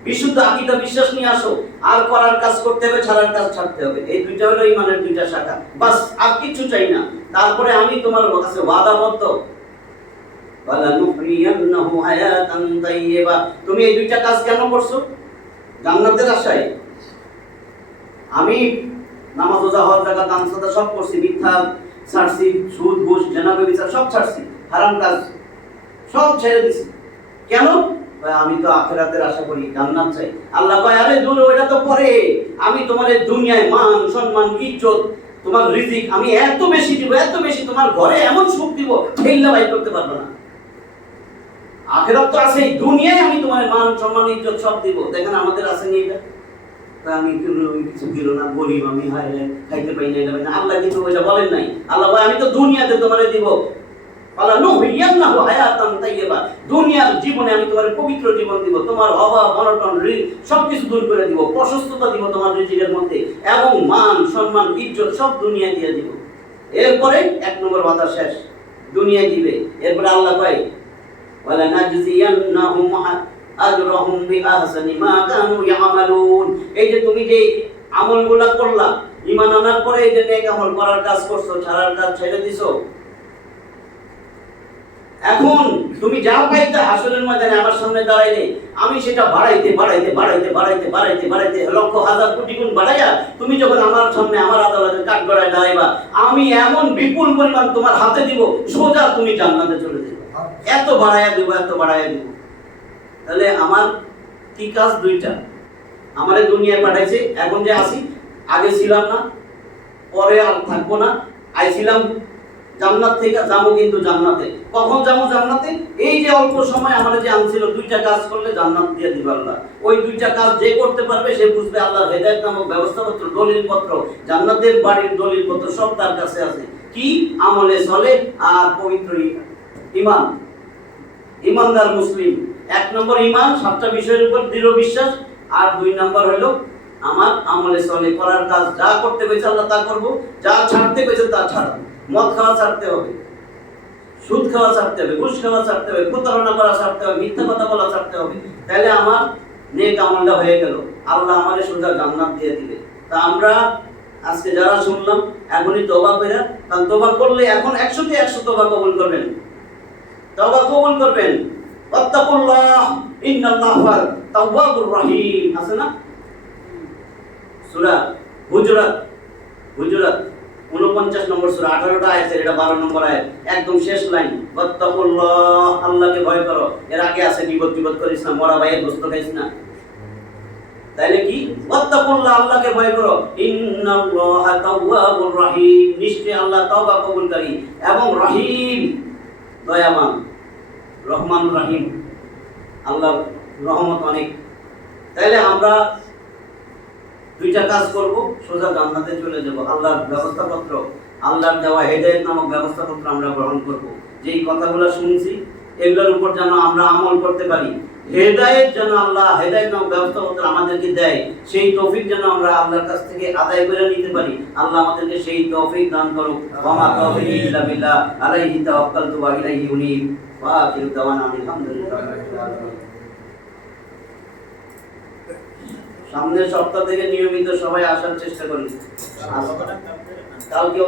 বিশুদ্ধ আকীদা বিশ্বাস নিয়ে আসো, আর করার কাজ করতে হবে, ছাড়ার কাজ ছাড়তে হবে। এই দুইটা হলো ঈমানের 2টা শাখা, বাস আর কিছু চাই না। তারপরে আমি তোমার কাছে ওয়াদাবদ্ধ, ওয়ালা নুহরিয়ান্নাহু হায়াতান তাইয়্যিবা। তুমি এই 2টা কাজ কেন করছো? জান্নাতের আশায়। আমি নামাজ, রোজা, হজ, যাকাত, দান, সাদকা সব করছি, মিথ্যা ছাড়ছি, সুদ ঘুষ জেনাবে বিচার সব ছাড়ছি, হারাম কাজ সব ছেড়ে দিছি। কেন? আমি তো আখিরাতের আশা করি, জান্নাত চাই। আল্লাহ কয় আরে দূর, ওটা তো পরে, আমি তোমার দুনিয়ায় মান সম্মান ইজ্জত, তোমার রিজিক আমি এত বেশি দিব, এত বেশি, তোমার ঘরে এমন সুখ দিব ঠেল্লা বাই করতে পারবে না। আখিরাত তো আছে, দুনিয়ায় আমি তোমার মান সম্মান ইজ্জত সব দিব। দেখেন আমাদের আছে নি এটা? আমি কিছু দিল না, গরিব আমি, হায় খাইতে পাই না, এটা পাই না। আল্লাহ কিন্তু ওইটা বলেন নাই। আল্লাহ বলে আমি তো দুনিয়াতে তোমারে দিব, আল্লাহ নুহরিয়ান্নাহু হায়াতান তাইয়্যিবা, দুনিয়ার জীবনে আমি তোমার পবিত্র জীবন দিব, তোমার অভাব অনটন সবকিছু দূর করে দিব, প্রশস্ততা দিব তোমার রিজিকের মধ্যে, এবং মান সম্মান ইজ্জত সব দুনিয়ায় দিয়ে দিব। এরপরে 1 নম্বর কথা শেষ, দুনিয়ায় দিবে। এরপরে আল্লাহ কয় ওয়ালা নাজজিয়ান্নাহুম আজরাহুম বিআহসানি মা কানু ইয়ামালুন। এই যে তুমি যে আমলগুলো করলা, ঈমান আনার পরে এই যে নেক আমল করার কাজ করছো, ছাড়ার কাজ ছেড়ে দিছো, এখন তুমি যা পাইতে হাসরের ময়দানে আমার সামনে দাঁড়াইলে আমি সেটা বাড়াইতে বাড়াইতে বাড়াইতে বাড়াইতে বাড়াইতে বাড়াইতে লক্ষ হাজার কোটি গুণ বাড়াইয়া তুমি যখন আমার সামনে আমার আদালতের কাঠগড়ায় দাঁড়াইবা, আমি এমন বিপুল পরিমাণ তোমার হাতে দিব, সোজা তুমি জান্নাতে চলে যাবে। এত বাড়াইয়া দিব, এত বাড়াইয়া দিব। তাহলে আমার কি কাজ? 2টা। আমারে দুনিয়ায় পাঠাইছে, এখন যে আসি, আগে ছিলাম না, পরে আর থাকবো না। আইছিলাম জান্নাত থেকে, যাবো কিন্তু জান্নাতে। কখন যাবো জান্নাতে? এই যে অল্প সময় আমাদের যে আনছিল, 2টা কাজ করলে জান্নাত দিয়ে দিবে আল্লাহ। ওই 2টা কাজ যে করতে পারবে সে বুঝবে আল্লাহর হেদায়েত নামক ব্যবস্থাপত্র, দলিলপত্র, জান্নাতের বাড়ির দলিলপত্র সব তার কাছে আছে। কি? আমলে চলে আর পবিত্র ঈমান, ঈমানদার মুসলিম। 1 নম্বর ঈমান, 7টা বিষয়ের উপর দৃঢ় বিশ্বাস, আর 2 নম্বর হলো আমার আমলে চলে করার কাজ যা করতে পেরেছে আল্লাহ তা করব, যা ছাড়তে পেরেছে তা ছাড়ব। মদ খাওয়া ছাড়তে হবে, সুদ খাওয়া ছাড়তে হবে, ঘুষ খাওয়া ছাড়তে হবে, প্রতারণা করা ছাড়তে হবে, মিথ্যা কথা বলা ছাড়তে হবে। তাহলে আমার নেক আমলটা হয়ে গেল, আল্লাহ আমাদের সোজা জান্নাত দিয়ে দিবে। তা আমরা আজকে যারা শুনলাম এখনই তওবা কইরা, কারণ তওবা করলে এখন 100তে 100 তওবা কবুল করবেন, তওবা কবুল করবেন। ওয়াত্তাকুল্লাহ ইন্নাল্লাহা তাওয়াবুর রহিম আছে না? সূরা হুজুরাত 49 নম্বর সূরা 18টা আয়াতের এটা 12 নম্বর আয়াত, একদম শেষ লাইন। ওয়াত্তাকুল্লাহ, আল্লাহকে ভয় করো। এর আগে আছে গীবত করিস না, মরা ভাইয়ের গোশত খাইস না। তাইলে কি? ওয়াত্তাকুল্লাহ, আল্লাহকে ভয় করো। ইন্নাল্লাহা তাওয়াবুর রহিম, নিশ্চয়ই আল্লাহ তওবা কবুলকারী এবং রহিম, দয়াবান, রহমান রহিম। আল্লাহর রহমত অনেক। তাইলে আমরা দুইটা কাজ করব, সোজা জান্নাতে চলে যাব। আল্লাহর ব্যবস্থাপত্র, আল্লাহর দেওয়া হেদায়েত নামক ব্যবস্থাপত্র আমরা গ্রহণ করব। যেই কথাগুলো শুনছি এগুলোর উপর যেন আমরা আমল করতে পারি। হেদায়েত যেন আল্লাহ হেদায়েত নামক ব্যবস্থাপত্র আমাদেরকে দেয়, সেই তৌফিক যেন আমরা আল্লাহর কাছ থেকে আদায় করে নিতে পারি। আল্লাহ আমাদেরকে সেই তৌফিক দান করুক। ওয়া মা তাওফীকি ইল্লা বিল্লাহ, আলাইহি তাওয়াক্কালতু ওয়া ইলাইহি উনীব। ওয়া আখিরু দাওয়ানা আলহামদুলিল্লাহি রাব্বিল আলামিন। সামনের সপ্তাহ থেকে নিয়মিত সবাই আসার চেষ্টা করি। কালকেও